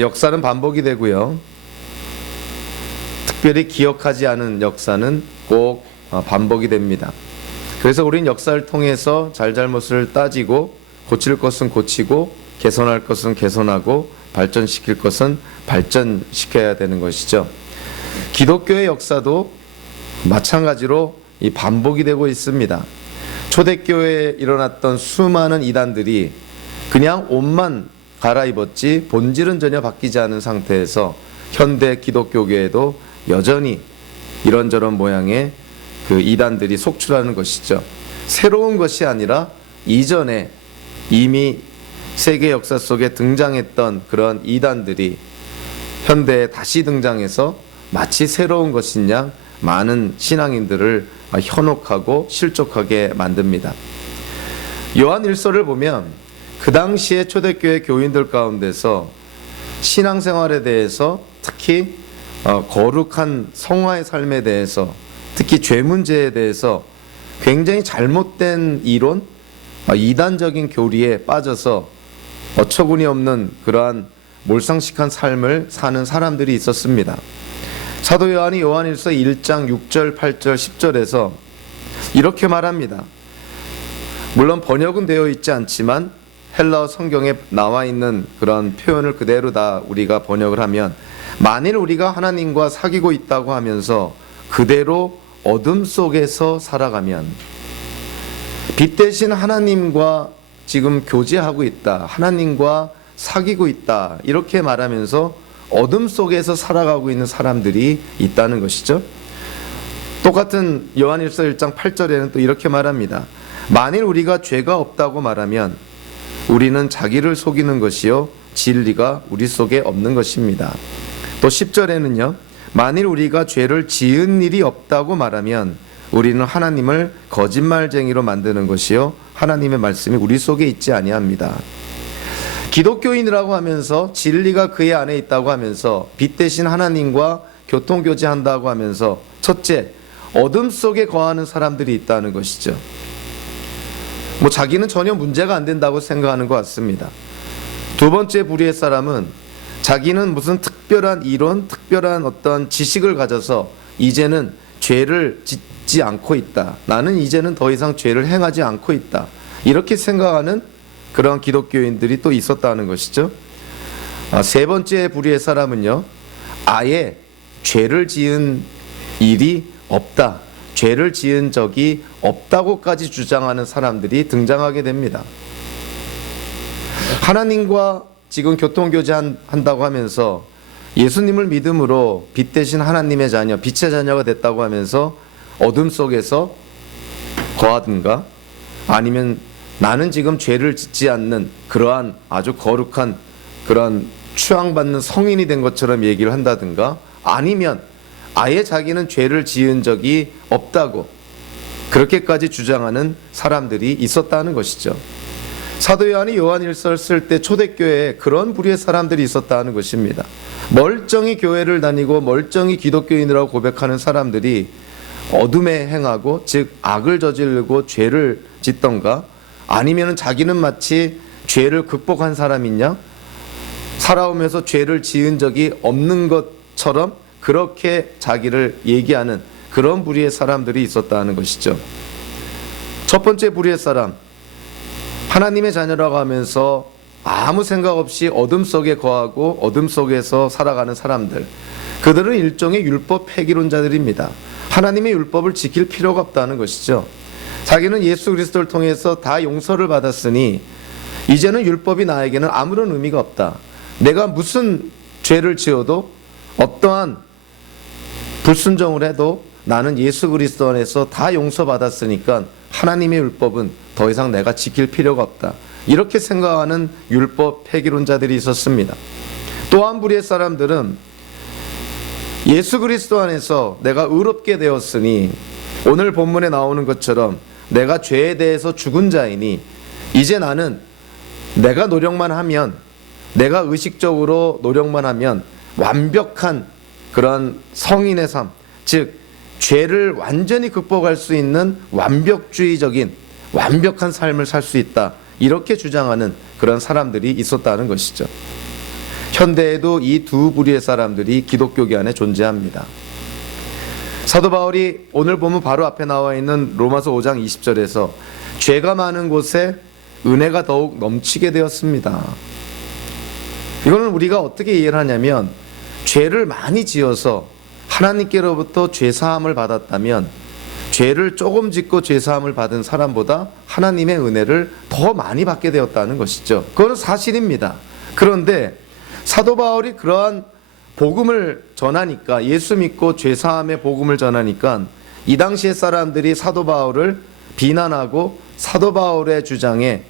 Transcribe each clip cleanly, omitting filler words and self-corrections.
역사는 반복이 되고요. 특별히 기억하지 않은 역사는 꼭 반복이 됩니다. 그래서 우린 역사를 통해서 잘잘못을 따지고 고칠 것은 고치고 개선할 것은 개선하고 발전시킬 것은 발전시켜야 되는 것이죠. 기독교의 역사도 마찬가지로 이 반복이 되고 있습니다. 초대교회에 일어났던 수많은 이단들이 그냥 옷만 갈아입었지 본질은 전혀 바뀌지 않은 상태에서 현대 기독교계에도 여전히 이런저런 모양의 그 이단들이 속출하는 것이죠. 새로운 것이 아니라 이전에 이미 세계 역사 속에 등장했던 그런 이단들이 현대에 다시 등장해서 마치 새로운 것인 양 많은 신앙인들을 현혹하고 실족하게 만듭니다. 요한 1서를 보면 그 당시에 초대교회 교인들 가운데서 신앙생활에 대해서 특히 거룩한 성화의 삶에 대해서 특히 죄 문제에 대해서 굉장히 잘못된 이론, 이단적인 교리에 빠져서 어처구니 없는 그러한 몰상식한 삶을 사는 사람들이 있었습니다. 사도 요한이 요한일서 1장 6절, 8절, 10절에서 이렇게 말합니다. 물론 번역은 되어 있지 않지만 헬라어 성경에 나와 있는 그런 표현을 그대로 다 우리가 번역을 하면 만일 우리가 하나님과 사귀고 있다고 하면서 그대로 어둠 속에서 살아가면 빛 대신 하나님과 지금 교제하고 있다, 하나님과 사귀고 있다 이렇게 말하면서 어둠 속에서 살아가고 있는 사람들이 있다는 것이죠. 똑같은 요한일서 1장 8절에는 또 이렇게 말합니다. 만일 우리가 죄가 없다고 말하면 우리는 자기를 속이는 것이요 진리가 우리 속에 없는 것입니다. 또 10절에는요. 만일 우리가 죄를 지은 일이 없다고 말하면 우리는 하나님을 거짓말쟁이로 만드는 것이요 하나님의 말씀이 우리 속에 있지 아니합니다. 기독교인이라고 하면서 진리가 그의 안에 있다고 하면서 빛 대신 하나님과 교통교제한다고 하면서 첫째, 어둠 속에 거하는 사람들이 있다는 것이죠. 자기는 전혀 문제가 안 된다고 생각하는 것 같습니다. 두 번째 부류의 사람은 자기는 무슨 특별한 이론, 특별한 어떤 지식을 가져서 이제는 죄를 짓지 않고 있다. 나는 이제는 더 이상 죄를 행하지 않고 있다. 이렇게 생각하는 그런 기독교인들이 또 있었다는 것이죠. 세 번째 부류의 사람은요, 아예 죄를 지은 일이 없다, 죄를 지은 적이 없다고까지 주장하는 사람들이 등장하게 됩니다. 하나님과 지금 교통교제한다고 하면서 예수님을 믿음으로 빛 대신 하나님의 자녀, 빛의 자녀가 됐다고 하면서 어둠 속에서 거하든가 아니면 나는 지금 죄를 짓지 않는 그러한 아주 거룩한 그런 추앙받는 성인이 된 것처럼 얘기를 한다든가 아니면 아예 자기는 죄를 지은 적이 없다고 그렇게까지 주장하는 사람들이 있었다는 것이죠. 사도 요한이 요한일서를 쓸 때 초대교회에 그런 부류의 사람들이 있었다는 것입니다. 멀쩡히 교회를 다니고 멀쩡히 기독교인이라고 고백하는 사람들이 어둠에 행하고 즉 악을 저지르고 죄를 짓던가 아니면 자기는 마치 죄를 극복한 사람이냐 살아오면서 죄를 지은 적이 없는 것처럼 그렇게 자기를 얘기하는 그런 부류의 사람들이 있었다는 것이죠. 첫 번째 부류의 사람, 하나님의 자녀라고 하면서 아무 생각 없이 어둠 속에 거하고 어둠 속에서 살아가는 사람들, 그들은 일종의 율법 폐기론자들입니다. 하나님의 율법을 지킬 필요가 없다는 것이죠. 자기는 예수 그리스도를 통해서 다 용서를 받았으니 이제는 율법이 나에게는 아무런 의미가 없다. 내가 무슨 죄를 지어도 어떠한 불순종을 해도 나는 예수 그리스도 안에서 다 용서받았으니까 하나님의 율법은 더 이상 내가 지킬 필요가 없다. 이렇게 생각하는 율법 폐기론자들이 있었습니다. 또 한 부류의 사람들은 예수 그리스도 안에서 내가 의롭게 되었으니 오늘 본문에 나오는 것처럼 내가 죄에 대해서 죽은 자이니 이제 나는 내가 노력만 하면 내가 의식적으로 노력만 하면 완벽한 그런 성인의 삶, 즉 죄를 완전히 극복할 수 있는 완벽주의적인 완벽한 삶을 살 수 있다. 이렇게 주장하는 그런 사람들이 있었다는 것이죠. 현대에도 이 두 부류의 사람들이 기독교계 안에 존재합니다. 사도 바울이 오늘 보면 바로 앞에 나와 있는 로마서 5장 20절에서 죄가 많은 곳에 은혜가 더욱 넘치게 되었습니다. 이거는 우리가 어떻게 이해를 하냐면, 죄를 많이 지어서 하나님께로부터 죄사함을 받았다면 죄를 조금 짓고 죄사함을 받은 사람보다 하나님의 은혜를 더 많이 받게 되었다는 것이죠. 그건 사실입니다. 그런데 사도 바울이 그러한 복음을 전하니까, 예수 믿고 죄사함의 복음을 전하니까 이 당시의 사람들이 사도 바울을 비난하고 사도 바울의 주장에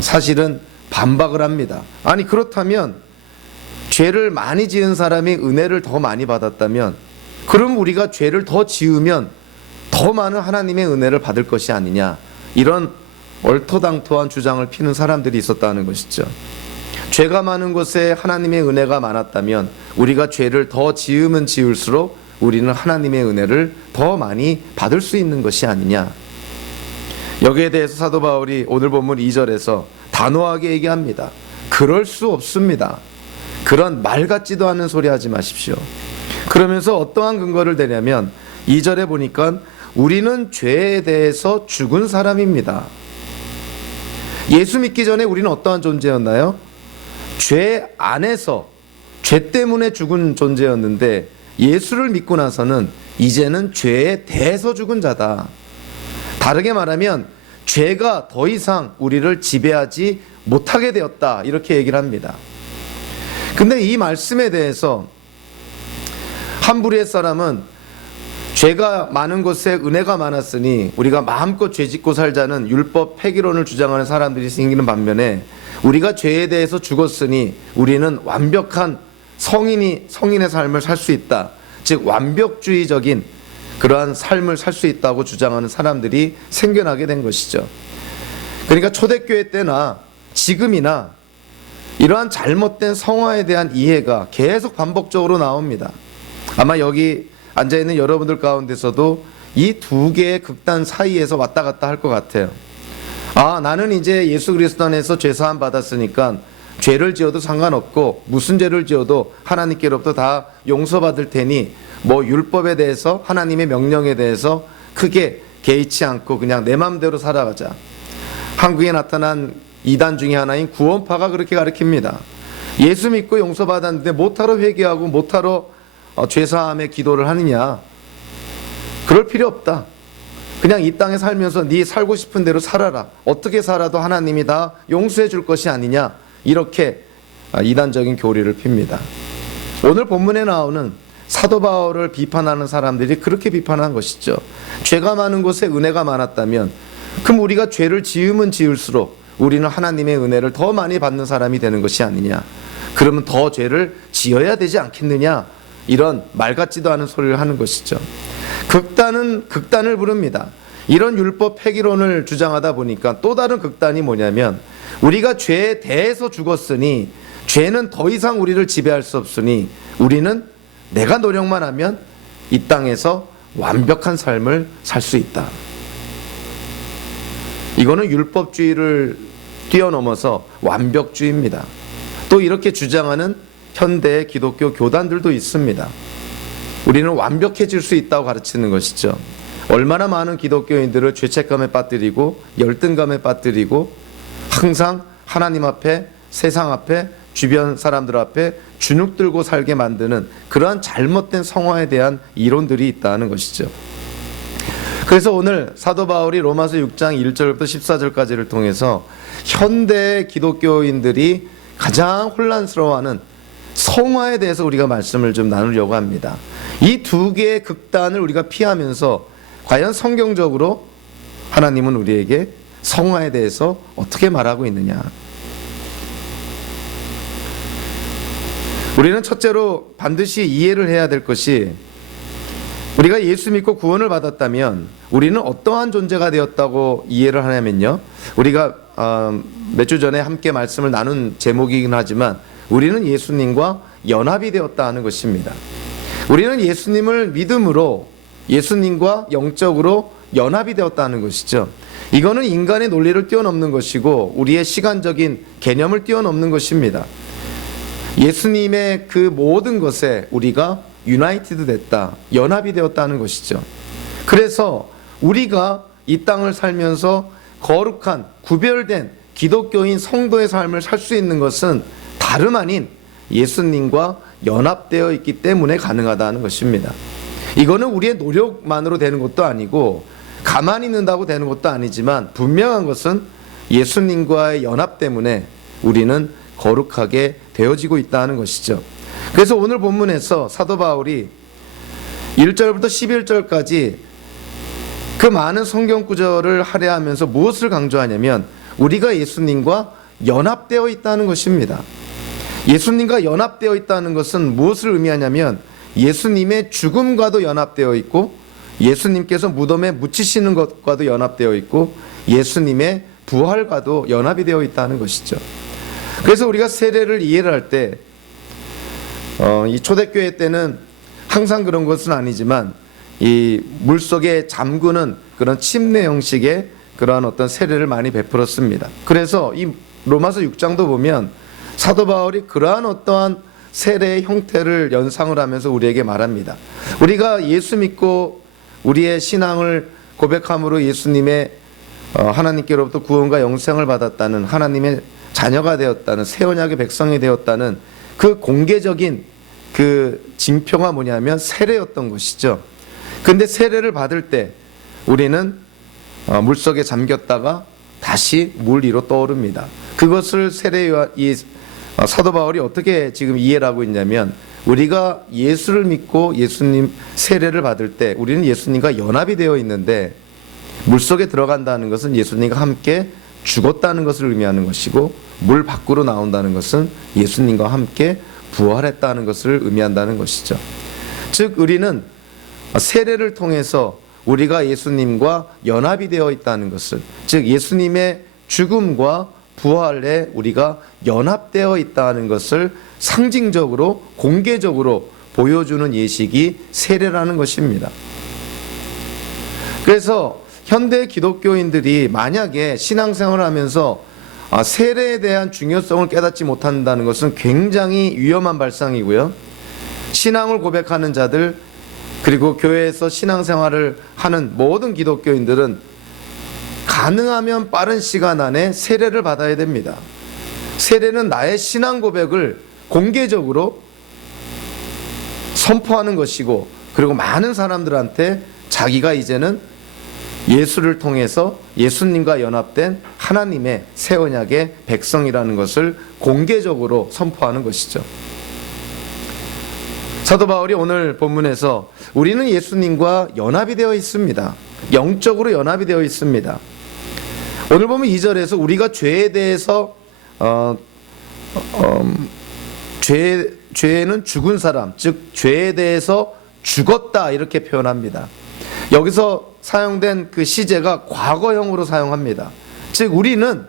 사실은 반박을 합니다. 아니, 그렇다면 죄를 많이 지은 사람이 은혜를 더 많이 받았다면, 그럼 우리가 죄를 더 지으면 더 많은 하나님의 은혜를 받을 것이 아니냐, 이런 얼토당토한 주장을 피는 사람들이 있었다는 것이죠. 죄가 많은 곳에 하나님의 은혜가 많았다면 우리가 죄를 더 지으면 지을수록 우리는 하나님의 은혜를 더 많이 받을 수 있는 것이 아니냐. 여기에 대해서 사도 바울이 오늘 본문 2절에서 단호하게 얘기합니다. 그럴 수 없습니다. 그런 말 같지도 않은 소리 하지 마십시오. 그러면서 어떠한 근거를 대냐면 2절에 보니까 우리는 죄에 대해서 죽은 사람입니다. 예수 믿기 전에 우리는 어떠한 존재였나요? 죄 안에서, 죄 때문에 죽은 존재였는데, 예수를 믿고 나서는 이제는 죄에 대해서 죽은 자다. 다르게 말하면 죄가 더 이상 우리를 지배하지 못하게 되었다, 이렇게 얘기를 합니다. 근데 이 말씀에 대해서 한 부류의 사람은 죄가 많은 곳에 은혜가 많았으니 우리가 마음껏 죄짓고 살자는 율법 폐기론을 주장하는 사람들이 생기는 반면에, 우리가 죄에 대해서 죽었으니 우리는 완벽한 성인의 삶을 살 수 있다, 즉 완벽주의적인 그러한 삶을 살 수 있다고 주장하는 사람들이 생겨나게 된 것이죠. 그러니까 초대교회 때나 지금이나 이러한 잘못된 성화에 대한 이해가 계속 반복적으로 나옵니다. 아마 여기 앉아있는 여러분들 가운데서도 이 두 개의 극단 사이에서 왔다 갔다 할 것 같아요. 아, 나는 이제 예수 그리스도 안에서 죄사함 받았으니까 죄를 지어도 상관없고 무슨 죄를 지어도 하나님께로부터 다 용서받을 테니 뭐 율법에 대해서, 하나님의 명령에 대해서 크게 개의치 않고 그냥 내 마음대로 살아가자. 한국에 나타난 이단 중에 하나인 구원파가 그렇게 가르칩니다. 예수 믿고 용서받았는데 못하러 회개하고 못하러 죄사함의 기도를 하느냐, 그럴 필요 없다. 그냥 이 땅에 살면서 네 살고 싶은 대로 살아라. 어떻게 살아도 하나님이 다 용서해 줄 것이 아니냐, 이렇게 이단적인 교리를 핍니다. 오늘 본문에 나오는 사도 바울을 비판하는 사람들이 그렇게 비판한 것이죠. 죄가 많은 곳에 은혜가 많았다면, 그럼 우리가 죄를 지으면 지을수록 우리는 하나님의 은혜를 더 많이 받는 사람이 되는 것이 아니냐, 그러면 더 죄를 지어야 되지 않겠느냐, 이런 말 같지도 않은 소리를 하는 것이죠. 극단은 극단을 부릅니다. 이런 율법 폐기론을 주장하다 보니까 또 다른 극단이 뭐냐면, 우리가 죄에 대해서 죽었으니 죄는 더 이상 우리를 지배할 수 없으니 우리는 내가 노력만 하면 이 땅에서 완벽한 삶을 살 수 있다. 이거는 율법주의를 뛰어넘어서 완벽주의입니다. 또 이렇게 주장하는 현대의 기독교 교단들도 있습니다. 우리는 완벽해질 수 있다고 가르치는 것이죠. 얼마나 많은 기독교인들을 죄책감에 빠뜨리고 열등감에 빠뜨리고 항상 하나님 앞에, 세상 앞에, 주변 사람들 앞에 주눅 들고 살게 만드는 그러한 잘못된 성화에 대한 이론들이 있다는 것이죠. 그래서 오늘 사도 바울이 로마서 6장 1절부터 14절까지를 통해서 현대 기독교인들이 가장 혼란스러워하는 성화에 대해서 우리가 말씀을 좀 나누려고 합니다. 이 두 개의 극단을 우리가 피하면서 과연 성경적으로 하나님은 우리에게 성화에 대해서 어떻게 말하고 있느냐. 우리는 첫째로 반드시 이해를 해야 될 것이, 우리가 예수 믿고 구원을 받았다면 우리는 어떠한 존재가 되었다고 이해를 하냐면요, 우리가 몇 주 전에 함께 말씀을 나눈 제목이긴 하지만 우리는 예수님과 연합이 되었다 하는 것입니다. 우리는 예수님을 믿음으로 예수님과 영적으로 연합이 되었다는 것이죠. 이거는 인간의 논리를 뛰어넘는 것이고 우리의 시간적인 개념을 뛰어넘는 것입니다. 예수님의 그 모든 것에 우리가 유나이티드 됐다, 연합이 되었다는 것이죠. 그래서 우리가 이 땅을 살면서 거룩한 구별된 기독교인 성도의 삶을 살 수 있는 것은 다름 아닌 예수님과 연합되어 있기 때문에 가능하다는 것입니다. 이거는 우리의 노력만으로 되는 것도 아니고 가만히 있는다고 되는 것도 아니지만 분명한 것은 예수님과의 연합 때문에 우리는 거룩하게 되어지고 있다는 것이죠. 그래서 오늘 본문에서 사도 바울이 1절부터 11절까지 그 많은 성경 구절을 할애하면서 무엇을 강조하냐면 우리가 예수님과 연합되어 있다는 것입니다. 예수님과 연합되어 있다는 것은 무엇을 의미하냐면 예수님의 죽음과도 연합되어 있고 예수님께서 무덤에 묻히시는 것과도 연합되어 있고 예수님의 부활과도 연합이 되어 있다는 것이죠. 그래서 우리가 세례를 이해를 할 때 이 초대교회 때는 항상 그런 것은 아니지만 이 물속에 잠그는 그런 침례 형식의 그러한 어떤 세례를 많이 베풀었습니다. 그래서 이 로마서 6장도 보면 사도 바울이 그러한 어떠한 세례의 형태를 연상을 하면서 우리에게 말합니다. 우리가 예수 믿고 우리의 신앙을 고백함으로 예수님의 하나님께로부터 구원과 영생을 받았다는, 하나님의 자녀가 되었다는, 새 언약의 백성이 되었다는 그 공개적인 그 징표가 뭐냐면 세례였던 것이죠. 근데 세례를 받을 때 우리는 물속에 잠겼다가 다시 물 위로 떠오릅니다. 그것을 이 사도 바울이 어떻게 지금 이해를 하고 있냐면 우리가 예수를 믿고 예수님 세례를 받을 때 우리는 예수님과 연합이 되어 있는데 물속에 들어간다는 것은 예수님과 함께 죽었다는 것을 의미하는 것이고 물 밖으로 나온다는 것은 예수님과 함께 부활했다는 것을 의미한다는 것이죠. 즉 우리는 세례를 통해서 우리가 예수님과 연합이 되어 있다는 것을, 즉 예수님의 죽음과 부활에 우리가 연합되어 있다는 것을 상징적으로 공개적으로 보여주는 예식이 세례라는 것입니다. 그래서 현대 기독교인들이 만약에 신앙생활을 하면서 세례에 대한 중요성을 깨닫지 못한다는 것은 굉장히 위험한 발상이고요. 신앙을 고백하는 자들 그리고 교회에서 신앙생활을 하는 모든 기독교인들은 가능하면 빠른 시간 안에 세례를 받아야 됩니다. 세례는 나의 신앙 고백을 공개적으로 선포하는 것이고 그리고 많은 사람들한테 자기가 이제는 예수를 통해서 예수님과 연합된 하나님의 새 언약의 백성이라는 것을 공개적으로 선포하는 것이죠. 사도 바울이 오늘 본문에서 우리는 예수님과 연합이 되어 있습니다. 영적으로 연합이 되어 있습니다. 오늘 보면 2절에서 우리가 죄에 대해서 죄는 죽은 사람, 즉 죄에 대해서 죽었다 이렇게 표현합니다. 여기서 사용된 그 시제가 과거형으로 사용합니다. 즉 우리는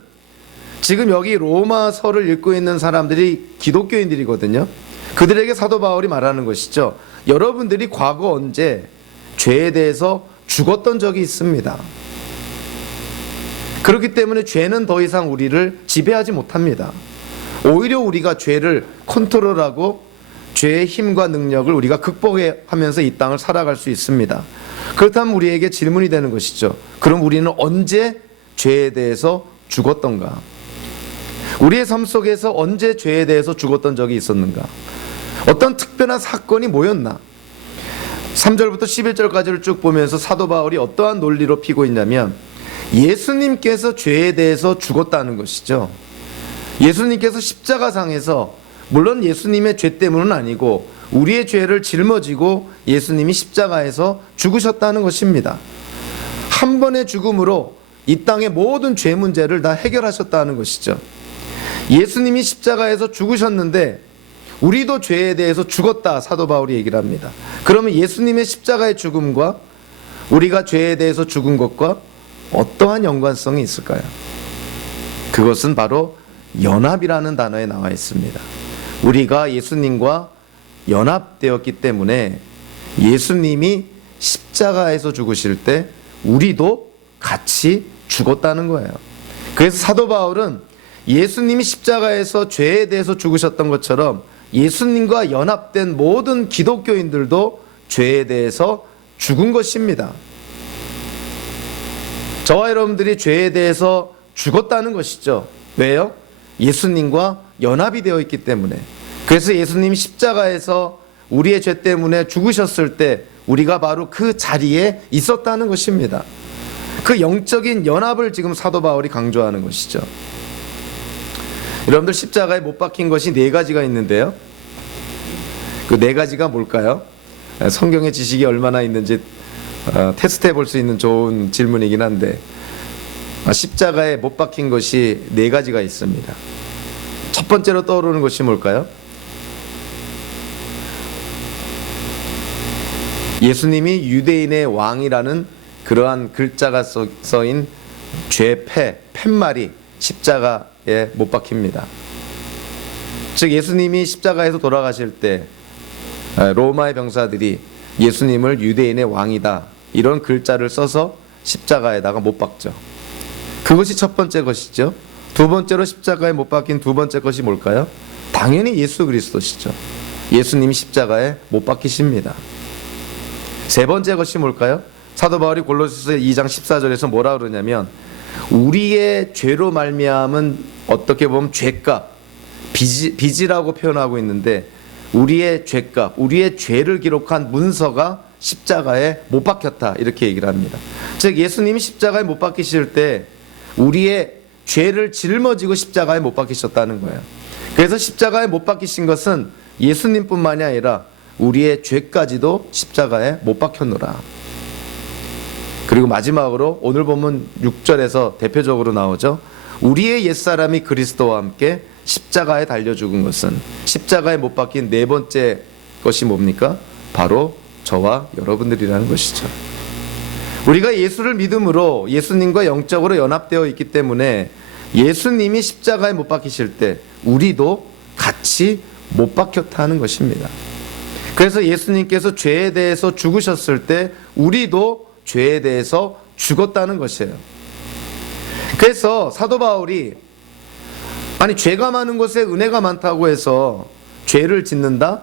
지금 여기 로마서를 읽고 있는 사람들이 기독교인들이거든요. 그들에게 사도 바울이 말하는 것이죠. 여러분들이 과거 언제 죄에 대해서 죽었던 적이 있습니다. 그렇기 때문에 죄는 더 이상 우리를 지배하지 못합니다. 오히려 우리가 죄를 컨트롤하고 죄의 힘과 능력을 우리가 극복하면서 이 땅을 살아갈 수 있습니다. 그렇다면 우리에게 질문이 되는 것이죠. 그럼 우리는 언제 죄에 대해서 죽었던가? 우리의 삶 속에서 언제 죄에 대해서 죽었던 적이 있었는가? 어떤 특별한 사건이 뭐였나? 3절부터 11절까지를 쭉 보면서 사도 바울이 어떠한 논리로 피고 있냐면 예수님께서 죄에 대해서 죽었다는 것이죠. 예수님께서 십자가상에서 물론 예수님의 죄 때문은 아니고 우리의 죄를 짊어지고 예수님이 십자가에서 죽으셨다는 것입니다. 한 번의 죽음으로 이 땅의 모든 죄 문제를 다 해결하셨다는 것이죠. 예수님이 십자가에서 죽으셨는데 우리도 죄에 대해서 죽었다 사도 바울이 얘기를 합니다. 그러면 예수님의 십자가의 죽음과 우리가 죄에 대해서 죽은 것과 어떠한 연관성이 있을까요? 그것은 바로 연합이라는 단어에 나와 있습니다. 우리가 예수님과 연합되었기 때문에 예수님이 십자가에서 죽으실 때 우리도 같이 죽었다는 거예요. 그래서 사도 바울은 예수님이 십자가에서 죄에 대해서 죽으셨던 것처럼 예수님과 연합된 모든 기독교인들도 죄에 대해서 죽은 것입니다. 저와 여러분들이 죄에 대해서 죽었다는 것이죠. 왜요? 예수님과 연합이 되어 있기 때문에. 그래서 예수님이 십자가에서 우리의 죄 때문에 죽으셨을 때 우리가 바로 그 자리에 있었다는 것입니다. 그 영적인 연합을 지금 사도 바울이 강조하는 것이죠. 여러분들 십자가에 못 박힌 것이 4가지가 있는데요. 그 4가지가 뭘까요? 성경의 지식이 얼마나 있는지 테스트해 볼 수 있는 좋은 질문이긴 한데, 십자가에 못 박힌 것이 4가지가 있습니다. 첫 번째로 떠오르는 것이 뭘까요? 예수님이 유대인의 왕이라는 그러한 글자가 써인 팻말이 십자가에 못 박힙니다. 즉 예수님이 십자가에서 돌아가실 때 로마의 병사들이 예수님을 유대인의 왕이다 이런 글자를 써서 십자가에다가 못 박죠. 그것이 첫 번째 것이죠. 두 번째로 십자가에 못 박힌 두 번째 것이 뭘까요? 당연히 예수 그리스도시죠. 예수님이 십자가에 못 박히십니다. 세 번째 것이 뭘까요? 사도 바울이 골로새서 2장 14절에서 뭐라 그러냐면, 우리의 죄로 말미암은 어떻게 보면 죄값, 빚이라고 표현하고 있는데, 우리의 죄값, 우리의 죄를 기록한 문서가 십자가에 못 박혔다 이렇게 얘기를 합니다. 즉 예수님이 십자가에 못 박히실 때 우리의 죄를 짊어지고 십자가에 못 박히셨다는 거예요. 그래서 십자가에 못 박히신 것은 예수님뿐만이 아니라 우리의 죄까지도 십자가에 못 박혔노라. 그리고 마지막으로 오늘 보면 6절에서 대표적으로 나오죠. 우리의 옛사람이 그리스도와 함께 십자가에 달려 죽은 것은, 십자가에 못 박힌 4번째 것이 뭡니까? 바로 저와 여러분들이라는 것이죠. 우리가 예수를 믿음으로 예수님과 영적으로 연합되어 있기 때문에 예수님이 십자가에 못 박히실 때 우리도 같이 못 박혔다는 것입니다. 그래서 예수님께서 죄에 대해서 죽으셨을 때 우리도 죄에 대해서 죽었다는 것이에요. 그래서 사도 바울이 아니 죄가 많은 곳에 은혜가 많다고 해서 죄를 짓는다?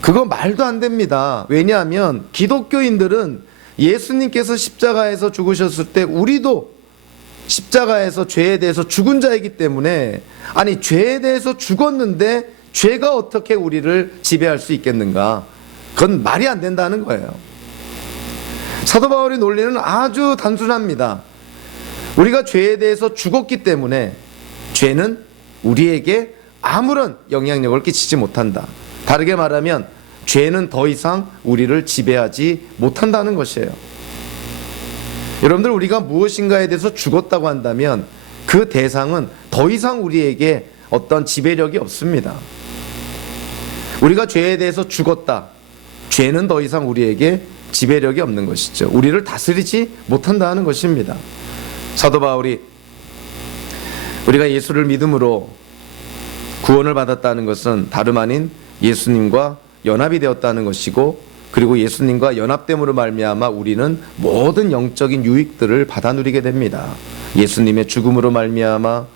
그거 말도 안 됩니다. 왜냐하면 기독교인들은 예수님께서 십자가에서 죽으셨을 때 우리도 십자가에서 죄에 대해서 죽은 자이기 때문에, 아니 죄에 대해서 죽었는데 죄가 어떻게 우리를 지배할 수 있겠는가? 그건 말이 안 된다는 거예요. 사도 바울의 논리는 아주 단순합니다. 우리가 죄에 대해서 죽었기 때문에 죄는 우리에게 아무런 영향력을 끼치지 못한다. 다르게 말하면 죄는 더 이상 우리를 지배하지 못한다는 것이에요. 여러분들, 우리가 무엇인가에 대해서 죽었다고 한다면 그 대상은 더 이상 우리에게 어떤 지배력이 없습니다. 우리가 죄에 대해서 죽었다. 죄는 더 이상 우리에게 지배력이 없는 것이죠. 우리를 다스리지 못한다는 것입니다. 사도 바울이 우리가 예수를 믿음으로 구원을 받았다는 것은 다름 아닌 예수님과 연합이 되었다는 것이고, 그리고 예수님과 연합됨으로 말미암아 우리는 모든 영적인 유익들을 받아 누리게 됩니다. 예수님의 죽음으로 말미암아,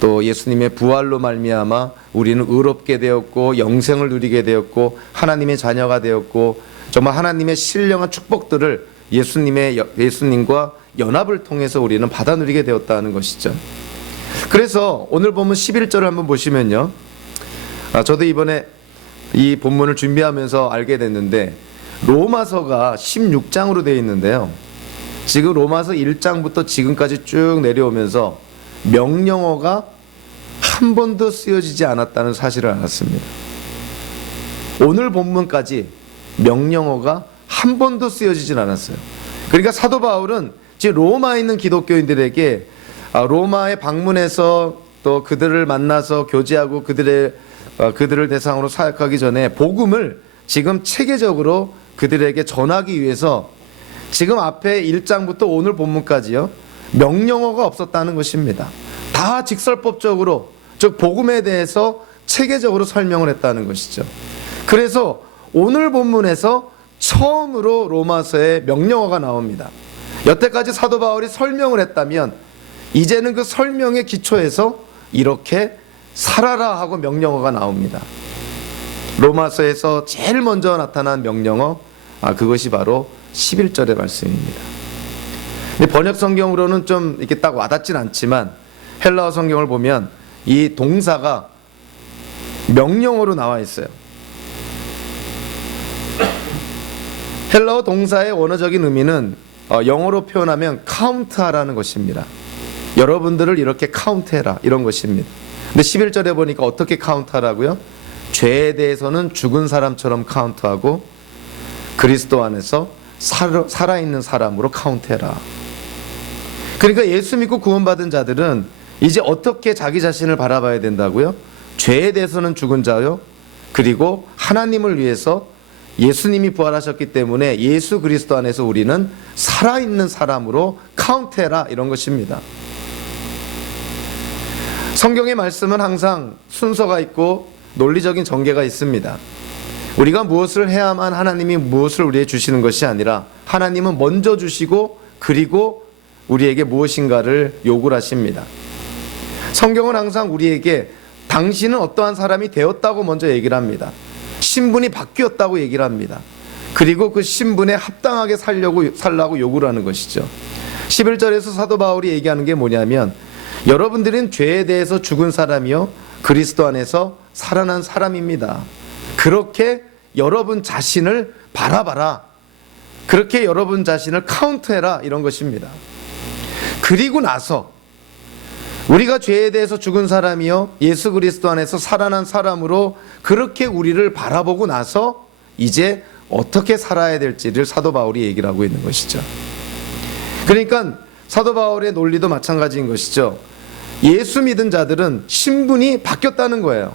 또 예수님의 부활로 말미암아 우리는 의롭게 되었고 영생을 누리게 되었고 하나님의 자녀가 되었고, 정말 하나님의 신령한 축복들을 예수님과 연합을 통해서 우리는 받아 누리게 되었다는 것이죠. 그래서 오늘 보면 11절을 한번 보시면요, 저도 이번에 이 본문을 준비하면서 알게 됐는데 로마서가 16장으로 되어 있는데요, 지금 로마서 1장부터 지금까지 쭉 내려오면서 명령어가 한 번도 쓰여지지 않았다는 사실을 알았습니다. 오늘 본문까지 명령어가 한 번도 쓰여지진 않았어요. 그러니까 사도 바울은 지금 로마에 있는 기독교인들에게 로마에 방문해서 또 그들을 만나서 교제하고 그들을 대상으로 사역하기 전에 복음을 지금 체계적으로 그들에게 전하기 위해서 지금 앞에 1장부터 오늘 본문까지요, 명령어가 없었다는 것입니다. 다 직설법적으로, 즉 복음에 대해서 체계적으로 설명을 했다는 것이죠. 그래서 오늘 본문에서 처음으로 로마서에 명령어가 나옵니다. 여태까지 사도 바울이 설명을 했다면 이제는 그 설명의 기초에서 이렇게 살아라 하고 명령어가 나옵니다. 로마서에서 제일 먼저 나타난 명령어, 그것이 바로 11절의 말씀입니다. 근데 번역 성경으로는 좀 이렇게 딱 와닿진 않지만 헬라어 성경을 보면 이 동사가 명령어로 나와 있어요. 헬라어 동사의 원어적인 의미는 영어로 표현하면 카운트하라는 것입니다. 여러분들을 이렇게 카운트해라, 이런 것입니다. 근데 11절에 보니까 어떻게 카운트하라고요? 죄에 대해서는 죽은 사람처럼 카운트하고 그리스도 안에서 살아있는 사람으로 카운트해라. 그러니까 예수 믿고 구원받은 자들은 이제 어떻게 자기 자신을 바라봐야 된다고요? 죄에 대해서는 죽은 자요, 그리고 하나님을 위해서 예수님이 부활하셨기 때문에 예수 그리스도 안에서 우리는 살아있는 사람으로 카운트해라, 이런 것입니다. 성경의 말씀은 항상 순서가 있고 논리적인 전개가 있습니다. 우리가 무엇을 해야만 하나님이 무엇을 우리에게 주시는 것이 아니라 하나님은 먼저 주시고 그리고 우리에게 무엇인가를 요구를 하십니다. 성경은 항상 우리에게 당신은 어떠한 사람이 되었다고 먼저 얘기를 합니다. 신분이 바뀌었다고 얘기를 합니다. 그리고 그 신분에 합당하게 살라고 요구를 하는 것이죠. 11절에서 사도 바울이 얘기하는 게 뭐냐면, 여러분들은 죄에 대해서 죽은 사람이요 그리스도 안에서 살아난 사람입니다. 그렇게 여러분 자신을 바라봐라. 그렇게 여러분 자신을 카운트해라, 이런 것입니다. 그리고 나서 우리가 죄에 대해서 죽은 사람이요 예수 그리스도 안에서 살아난 사람으로 그렇게 우리를 바라보고 나서 이제 어떻게 살아야 될지를 사도 바울이 얘기를 하고 있는 것이죠. 그러니까 사도 바울의 논리도 마찬가지인 것이죠. 예수 믿은 자들은 신분이 바뀌었다는 거예요.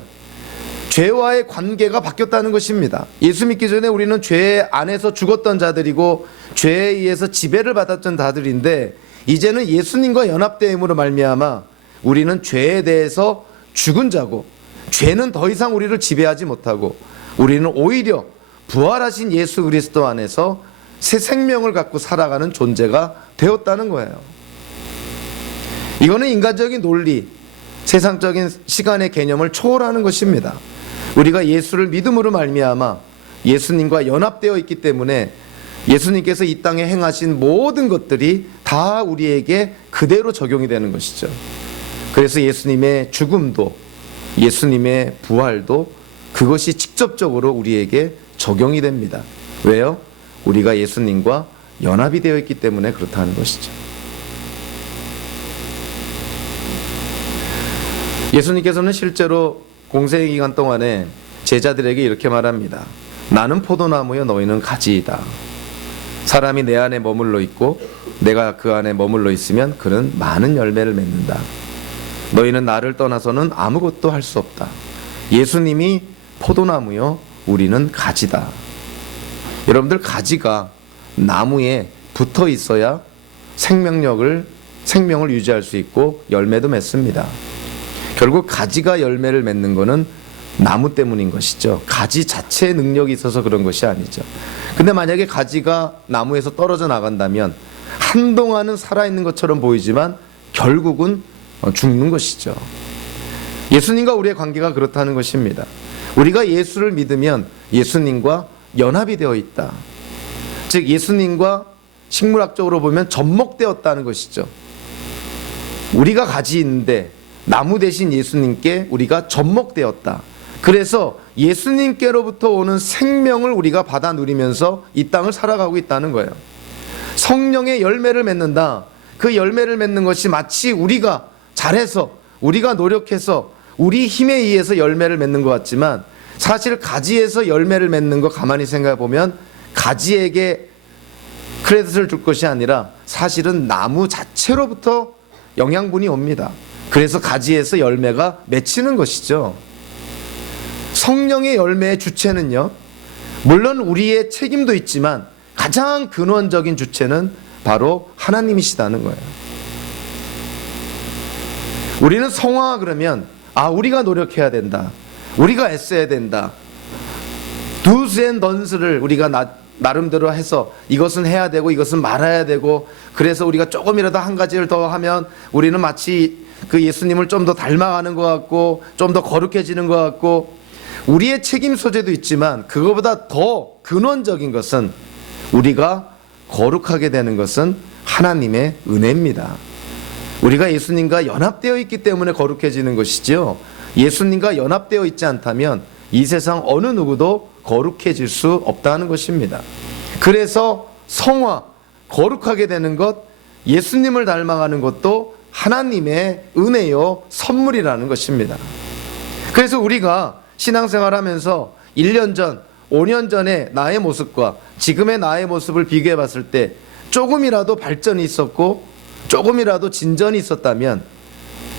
죄와의 관계가 바뀌었다는 것입니다. 예수 믿기 전에 우리는 죄 안에서 죽었던 자들이고 죄에 의해서 지배를 받았던 자들인데, 이제는 예수님과 연합됨으로 말미암아 우리는 죄에 대해서 죽은 자고, 죄는 더 이상 우리를 지배하지 못하고 우리는 오히려 부활하신 예수 그리스도 안에서 새 생명을 갖고 살아가는 존재가 되었다는 거예요. 이거는 인간적인 논리, 세상적인 시간의 개념을 초월하는 것입니다. 우리가 예수를 믿음으로 말미암아 예수님과 연합되어 있기 때문에 예수님께서 이 땅에 행하신 모든 것들이 다 우리에게 그대로 적용이 되는 것이죠. 그래서 예수님의 죽음도 예수님의 부활도 그것이 직접적으로 우리에게 적용이 됩니다. 왜요? 우리가 예수님과 연합이 되어 있기 때문에 그렇다는 것이죠. 예수님께서는 실제로 공생의 기간 동안에 제자들에게 이렇게 말합니다. 나는 포도나무여 너희는 가지이다. 사람이 내 안에 머물러 있고 내가 그 안에 머물러 있으면 그는 많은 열매를 맺는다. 너희는 나를 떠나서는 아무것도 할 수 없다. 예수님이 포도나무요 우리는 가지다. 여러분들, 가지가 나무에 붙어 있어야 생명을 유지할 수 있고 열매도 맺습니다. 결국 가지가 열매를 맺는 것은 나무 때문인 것이죠. 가지 자체의 능력이 있어서 그런 것이 아니죠. 근데 만약에 가지가 나무에서 떨어져 나간다면 한동안은 살아있는 것처럼 보이지만 결국은 죽는 것이죠. 예수님과 우리의 관계가 그렇다는 것입니다. 우리가 예수를 믿으면 예수님과 연합이 되어 있다. 즉 예수님과 식물학적으로 보면 접목되었다는 것이죠. 우리가 가지 있는데 나무 대신 예수님께 우리가 접목되었다. 그래서 예수님께로부터 오는 생명을 우리가 받아 누리면서 이 땅을 살아가고 있다는 거예요. 성령의 열매를 맺는다. 그 열매를 맺는 것이 마치 우리가 잘해서, 우리가 노력해서, 우리 힘에 의해서 열매를 맺는 것 같지만, 사실 가지에서 열매를 맺는 거 가만히 생각해 보면 가지에게 크레딧을 줄 것이 아니라 사실은 나무 자체로부터 영양분이 옵니다. 그래서 가지에서 열매가 맺히는 것이죠. 성령의 열매의 주체는요, 물론 우리의 책임도 있지만 가장 근원적인 주체는 바로 하나님이시다는 거예요. 우리는 성화 그러면 우리가 노력해야 된다, 우리가 애써야 된다, do's and don'ts를 우리가 나름대로 해서 이것은 해야 되고 이것은 말아야 되고, 그래서 우리가 조금이라도 한 가지를 더 하면 우리는 마치 그 예수님을 좀 더 닮아가는 것 같고 좀 더 거룩해지는 것 같고, 우리의 책임 소재도 있지만 그거보다 더 근원적인 것은 우리가 거룩하게 되는 것은 하나님의 은혜입니다. 우리가 예수님과 연합되어 있기 때문에 거룩해지는 것이죠. 예수님과 연합되어 있지 않다면 이 세상 어느 누구도 거룩해질 수 없다는 것입니다. 그래서 성화, 거룩하게 되는 것, 예수님을 닮아가는 것도 하나님의 은혜요 선물이라는 것입니다. 그래서 우리가 신앙생활하면서 1년 전, 5년 전의 나의 모습과 지금의 나의 모습을 비교해 봤을 때 조금이라도 발전이 있었고 조금이라도 진전이 있었다면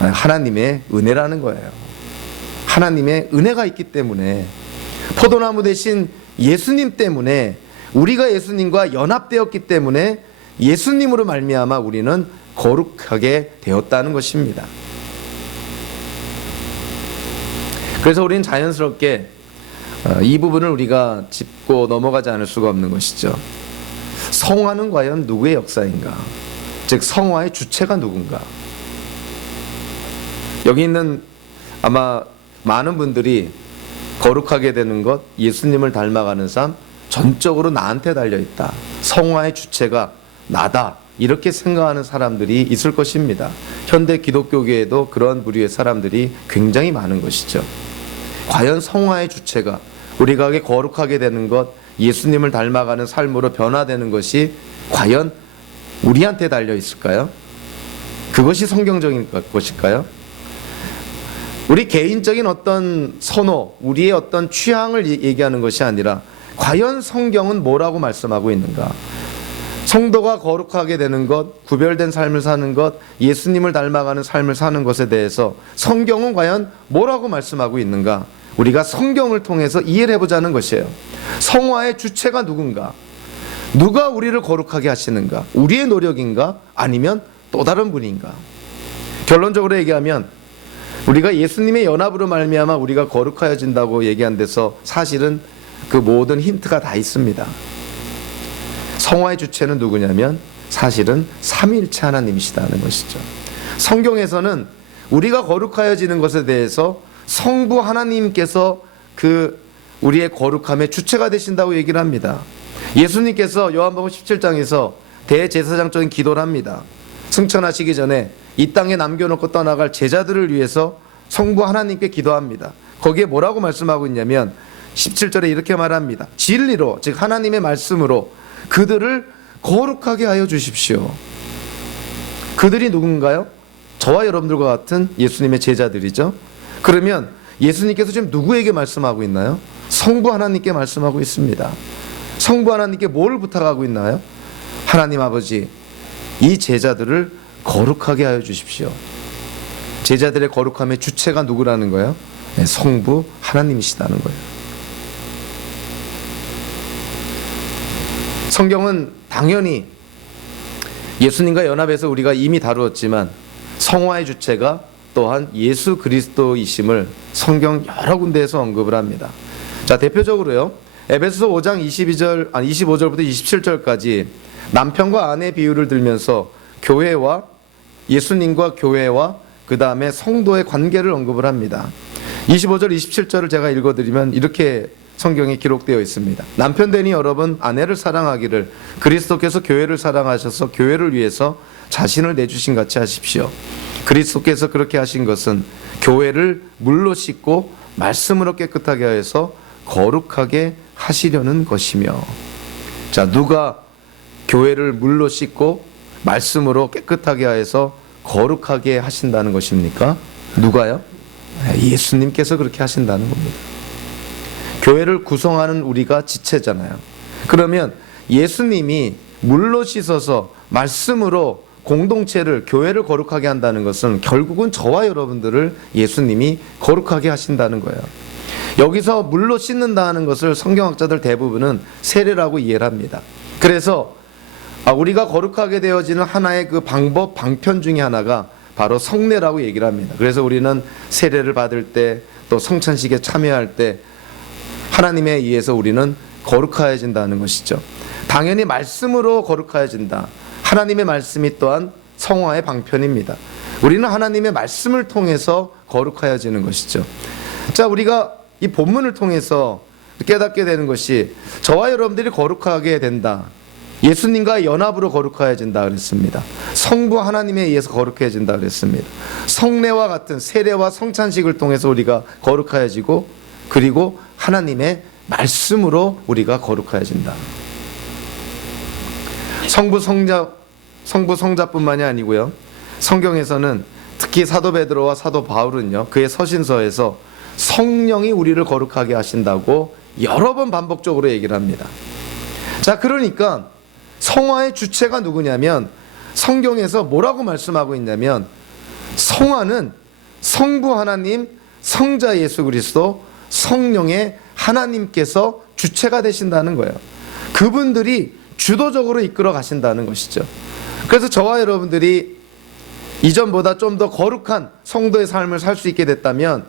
하나님의 은혜라는 거예요. 하나님의 은혜가 있기 때문에, 포도나무 대신 예수님 때문에, 우리가 예수님과 연합되었기 때문에 예수님으로 말미암아 우리는 거룩하게 되었다는 것입니다. 그래서 우리는 자연스럽게 이 부분을 우리가 짚고 넘어가지 않을 수가 없는 것이죠. 성화는 과연 누구의 역사인가? 즉 성화의 주체가 누군가? 여기 있는 아마 많은 분들이 거룩하게 되는 것, 예수님을 닮아가는 삶, 전적으로 나한테 달려있다. 성화의 주체가 나다. 이렇게 생각하는 사람들이 있을 것입니다. 현대 기독교계에도 그런 부류의 사람들이 굉장히 많은 것이죠. 과연 성화의 주체가, 우리가 거룩하게 되는 것, 예수님을 닮아가는 삶으로 변화되는 것이 과연 우리한테 달려 있을까요? 그것이 성경적인 것일까요? 우리 개인적인 어떤 선호, 우리의 어떤 취향을 얘기하는 것이 아니라 과연 성경은 뭐라고 말씀하고 있는가? 성도가 거룩하게 되는 것, 구별된 삶을 사는 것, 예수님을 닮아가는 삶을 사는 것에 대해서 성경은 과연 뭐라고 말씀하고 있는가? 우리가 성경을 통해서 이해를 해보자는 것이에요. 성화의 주체가 누군가? 누가 우리를 거룩하게 하시는가? 우리의 노력인가? 아니면 또 다른 분인가? 결론적으로 얘기하면 우리가 예수님의 연합으로 말미암아 우리가 거룩하여진다고 얘기한 데서 사실은 그 모든 힌트가 다 있습니다. 성화의 주체는 누구냐면 사실은 삼위일체 하나님이시다는 것이죠. 성경에서는 우리가 거룩하여지는 것에 대해서 성부 하나님께서 그 우리의 거룩함의 주체가 되신다고 얘기를 합니다. 예수님께서 요한복음 17장에서 대제사장적인 기도를 합니다. 승천하시기 전에 이 땅에 남겨놓고 떠나갈 제자들을 위해서 성부 하나님께 기도합니다. 거기에 뭐라고 말씀하고 있냐면 17절에 이렇게 말합니다. 진리로, 즉 하나님의 말씀으로 그들을 거룩하게 하여 주십시오. 그들이 누군가요? 저와 여러분들과 같은 예수님의 제자들이죠. 그러면 예수님께서 지금 누구에게 말씀하고 있나요? 성부 하나님께 말씀하고 있습니다. 성부 하나님께 뭘 부탁하고 있나요? 하나님 아버지, 이 제자들을 거룩하게 하여 주십시오. 제자들의 거룩함의 주체가 누구라는 거예요? 네, 성부 하나님이시다는 거예요. 성경은 당연히 예수님과 연합해서 우리가 이미 다루었지만 성화의 주체가 또한 예수 그리스도이심을 성경 여러 군데에서 언급을 합니다. 자, 대표적으로요. 에베소서 5장 25절부터 27절까지 남편과 아내 비유를 들면서 교회와 예수님과 교회와 그 다음에 성도의 관계를 언급을 합니다. 25절 27절을 제가 읽어드리면 이렇게 성경에 기록되어 있습니다. 남편되니 여러분 아내를 사랑하기를 그리스도께서 교회를 사랑하셔서 교회를 위해서 자신을 내주신 같이 하십시오. 그리스도께서 그렇게 하신 것은 교회를 물로 씻고 말씀으로 깨끗하게 하여서 거룩하게 하시려는 것이며. 자, 누가 교회를 물로 씻고 말씀으로 깨끗하게 하여서 거룩하게 하신다는 것입니까? 누가요? 예수님께서 그렇게 하신다는 겁니다. 교회를 구성하는 우리가 지체잖아요. 그러면 예수님이 물로 씻어서 말씀으로 공동체를, 교회를 거룩하게 한다는 것은 결국은 저와 여러분들을 예수님이 거룩하게 하신다는 거예요. 여기서 물로 씻는다는 것을 성경학자들 대부분은 세례라고 이해를 합니다. 그래서 우리가 거룩하게 되어지는 하나의 그 방법, 방편 중에 하나가 바로 성례라고 얘기를 합니다. 그래서 우리는 세례를 받을 때, 또 성찬식에 참여할 때 하나님에 의해서 우리는 거룩하여진다는 것이죠. 당연히 말씀으로 거룩하여진다. 하나님의 말씀이 또한 성화의 방편입니다. 우리는 하나님의 말씀을 통해서 거룩하여지는 것이죠. 자, 우리가 이 본문을 통해서 깨닫게 되는 것이 저와 여러분들이 거룩하게 된다. 예수님과의 연합으로 거룩해진다 그랬습니다. 성부 하나님에 의해서 거룩해진다 그랬습니다. 성례와 같은 세례와 성찬식을 통해서 우리가 거룩해지고, 그리고 하나님의 말씀으로 우리가 거룩해진다. 성부 성자뿐만이 아니고요, 성경에서는 특히 사도 베드로와 사도 바울은요, 그의 서신서에서 성령이 우리를 거룩하게 하신다고 여러 번 반복적으로 얘기를 합니다. 자, 그러니까 성화의 주체가 누구냐면, 성경에서 뭐라고 말씀하고 있냐면, 성화는 성부 하나님, 성자 예수 그리스도, 성령의 하나님께서 주체가 되신다는 거예요. 그분들이 주도적으로 이끌어 가신다는 것이죠. 그래서 저와 여러분들이 이전보다 좀 더 거룩한 성도의 삶을 살 수 있게 됐다면,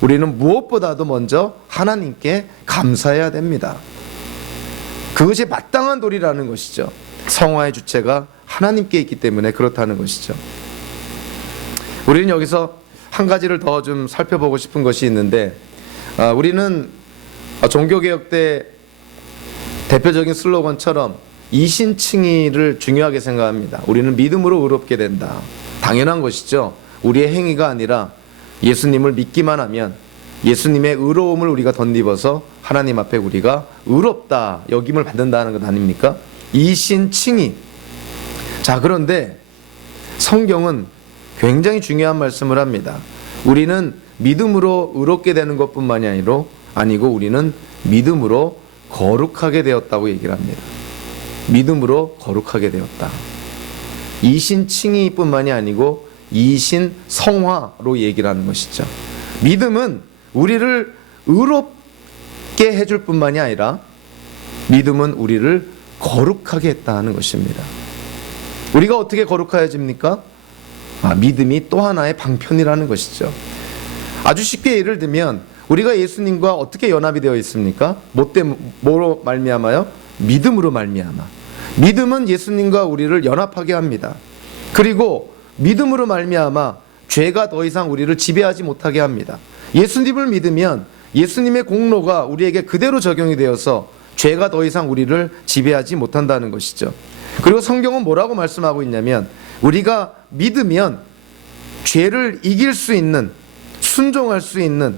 우리는 무엇보다도 먼저 하나님께 감사해야 됩니다. 그것이 마땅한 도리라는 것이죠. 성화의 주체가 하나님께 있기 때문에 그렇다는 것이죠. 우리는 여기서 한 가지를 더 좀 살펴보고 싶은 것이 있는데, 우리는 종교개혁 때 대표적인 슬로건처럼 이신칭의를 중요하게 생각합니다. 우리는 믿음으로 의롭게 된다. 당연한 것이죠. 우리의 행위가 아니라 예수님을 믿기만 하면 예수님의 의로움을 우리가 덧입어서 하나님 앞에 우리가 의롭다 여김을 받는다는 것 아닙니까? 이신칭의. 자, 그런데 성경은 굉장히 중요한 말씀을 합니다. 우리는 믿음으로 의롭게 되는 것뿐만이 아니고 우리는 믿음으로 거룩하게 되었다고 얘기를 합니다. 믿음으로 거룩하게 되었다. 이신칭의뿐만이 아니고 이신성화로 얘기를 하는 것이죠. 믿음은 우리를 의롭게 해줄 뿐만이 아니라 믿음은 우리를 거룩하게 했다 하는 것입니다. 우리가 어떻게 거룩해집니까? 믿음이 또 하나의 방편이라는 것이죠. 아주 쉽게 예를 들면 우리가 예수님과 어떻게 연합이 되어 있습니까? 뭐로 말미암아요? 믿음으로 말미암아. 믿음은 예수님과 우리를 연합하게 합니다. 그리고 믿음으로 말미암아 죄가 더 이상 우리를 지배하지 못하게 합니다. 예수님을 믿으면 예수님의 공로가 우리에게 그대로 적용이 되어서 죄가 더 이상 우리를 지배하지 못한다는 것이죠. 그리고 성경은 뭐라고 말씀하고 있냐면, 우리가 믿으면 죄를 이길 수 있는, 순종할 수 있는,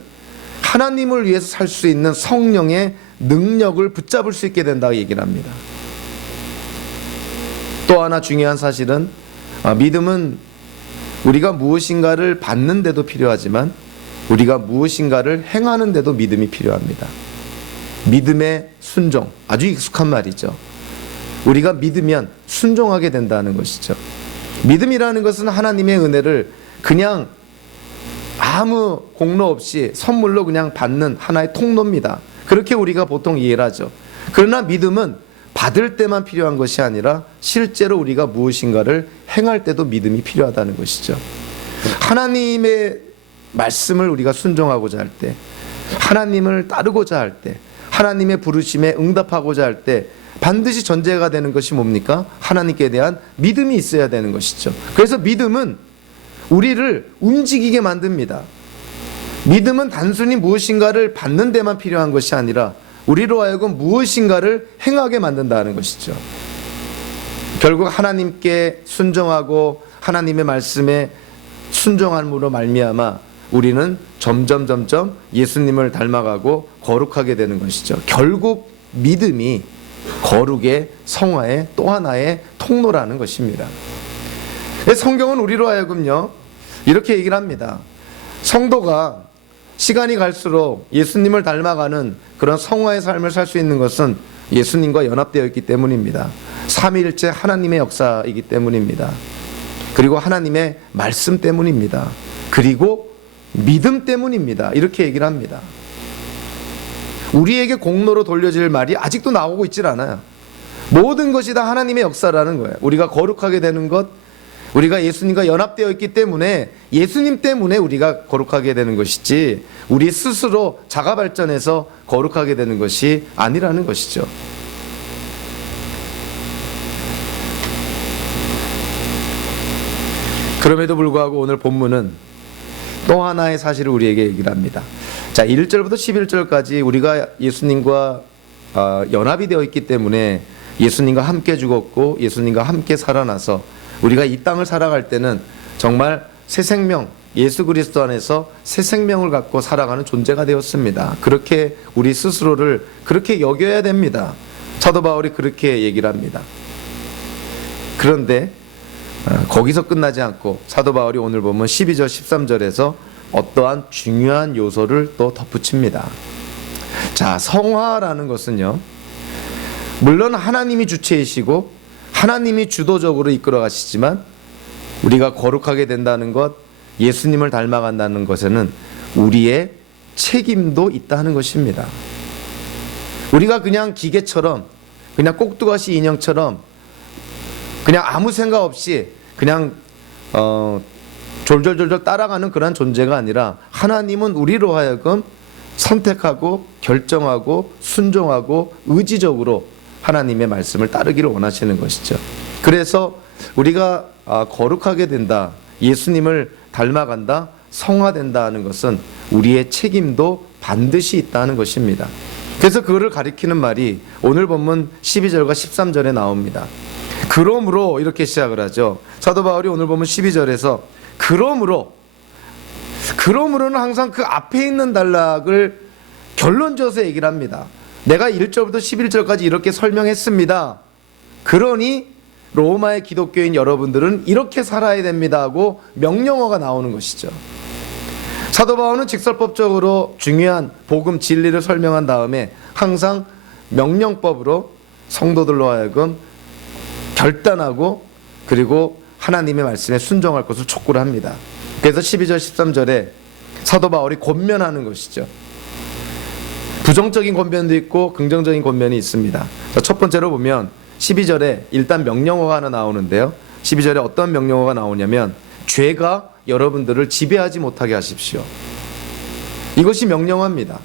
하나님을 위해서 살 수 있는 성령의 능력을 붙잡을 수 있게 된다고 얘기를 합니다. 또 하나 중요한 사실은, 믿음은 우리가 무엇인가를 받는 데도 필요하지만 우리가 무엇인가를 행하는 데도 믿음이 필요합니다. 믿음의 순종, 아주 익숙한 말이죠. 우리가 믿으면 순종하게 된다는 것이죠. 믿음이라는 것은 하나님의 은혜를 그냥 아무 공로 없이 선물로 그냥 받는 하나의 통로입니다. 그렇게 우리가 보통 이해를 하죠. 그러나 믿음은 받을 때만 필요한 것이 아니라 실제로 우리가 무엇인가를 행할 때도 믿음이 필요하다는 것이죠. 하나님의 말씀을 우리가 순종하고자 할 때, 하나님을 따르고자 할 때, 하나님의 부르심에 응답하고자 할 때 반드시 전제가 되는 것이 뭡니까? 하나님께 대한 믿음이 있어야 되는 것이죠. 그래서 믿음은 우리를 움직이게 만듭니다. 믿음은 단순히 무엇인가를 받는 데만 필요한 것이 아니라 우리로 하여금 무엇인가를 행하게 만든다는 것이죠. 결국 하나님께 순종하고 하나님의 말씀에 순종함으로 말미암아 우리는 점점 예수님을 닮아가고 거룩하게 되는 것이죠. 결국 믿음이 거룩의 성화의 또 하나의 통로라는 것입니다. 성경은 우리로 하여금요 이렇게 얘기를 합니다. 성도가 시간이 갈수록 예수님을 닮아가는 그런 성화의 삶을 살 수 있는 것은 예수님과 연합되어 있기 때문입니다. 삼위일체 하나님의 역사이기 때문입니다. 그리고 하나님의 말씀 때문입니다. 그리고 믿음 때문입니다. 이렇게 얘기를 합니다. 우리에게 공로로 돌려질 말이 아직도 나오고 있질 않아요. 모든 것이 다 하나님의 역사라는 거예요. 우리가 거룩하게 되는 것, 우리가 예수님과 연합되어 있기 때문에 예수님 때문에 우리가 거룩하게 되는 것이지 우리 스스로 자가 발전해서 거룩하게 되는 것이 아니라는 것이죠. 그럼에도 불구하고 오늘 본문은 또 하나의 사실을 우리에게 얘기를 합니다. 자, 1절부터 11절까지 우리가 예수님과 연합이 되어 있기 때문에 예수님과 함께 죽었고 예수님과 함께 살아나서 우리가 이 땅을 살아갈 때는 정말 새 생명, 예수 그리스도 안에서 새 생명을 갖고 살아가는 존재가 되었습니다. 그렇게 우리 스스로를 그렇게 여겨야 됩니다. 사도 바울이 그렇게 얘기를 합니다. 그런데 거기서 끝나지 않고 사도 바울이 오늘 보면 12절 13절에서 어떠한 중요한 요소를 또 덧붙입니다. 자, 성화라는 것은요, 물론 하나님이 주체이시고 하나님이 주도적으로 이끌어 가시지만 우리가 거룩하게 된다는 것, 예수님을 닮아간다는 것에는 우리의 책임도 있다는 것입니다. 우리가 그냥 기계처럼, 그냥 꼭두가시 인형처럼 그냥 아무 생각 없이 그냥 졸졸졸졸 따라가는 그런 존재가 아니라 하나님은 우리로 하여금 선택하고 결정하고 순종하고 의지적으로 하나님의 말씀을 따르기를 원하시는 것이죠. 그래서 우리가 거룩하게 된다, 예수님을 닮아간다, 성화된다는 것은 우리의 책임도 반드시 있다는 것입니다. 그래서 그거를 가리키는 말이 오늘 본문 12절과 13절에 나옵니다. 그러므로 이렇게 시작을 하죠. 사도 바울이 오늘 보면 12절에서 그러므로는 항상 그 앞에 있는 단락을 결론 지어서 얘기를 합니다. 내가 1절부터 11절까지 이렇게 설명했습니다. 그러니 로마의 기독교인 여러분들은 이렇게 살아야 됩니다 하고 명령어가 나오는 것이죠. 사도 바울은 직설법적으로 중요한 복음 진리를 설명한 다음에 항상 명령법으로 성도들로 하여금 결단하고 그리고 하나님의 말씀에 순종할 것을 촉구를 합니다. 그래서 12절 13절에 사도 바울이 권면하는 것이죠. 부정적인 권면도 있고 긍정적인 권면이 있습니다. 첫 번째로 보면 12절에 일단 명령어가 하나 나오는데요. 12절에 어떤 명령어가 나오냐면 죄가 여러분들을 지배하지 못하게 하십시오. 이것이 명령어입니다.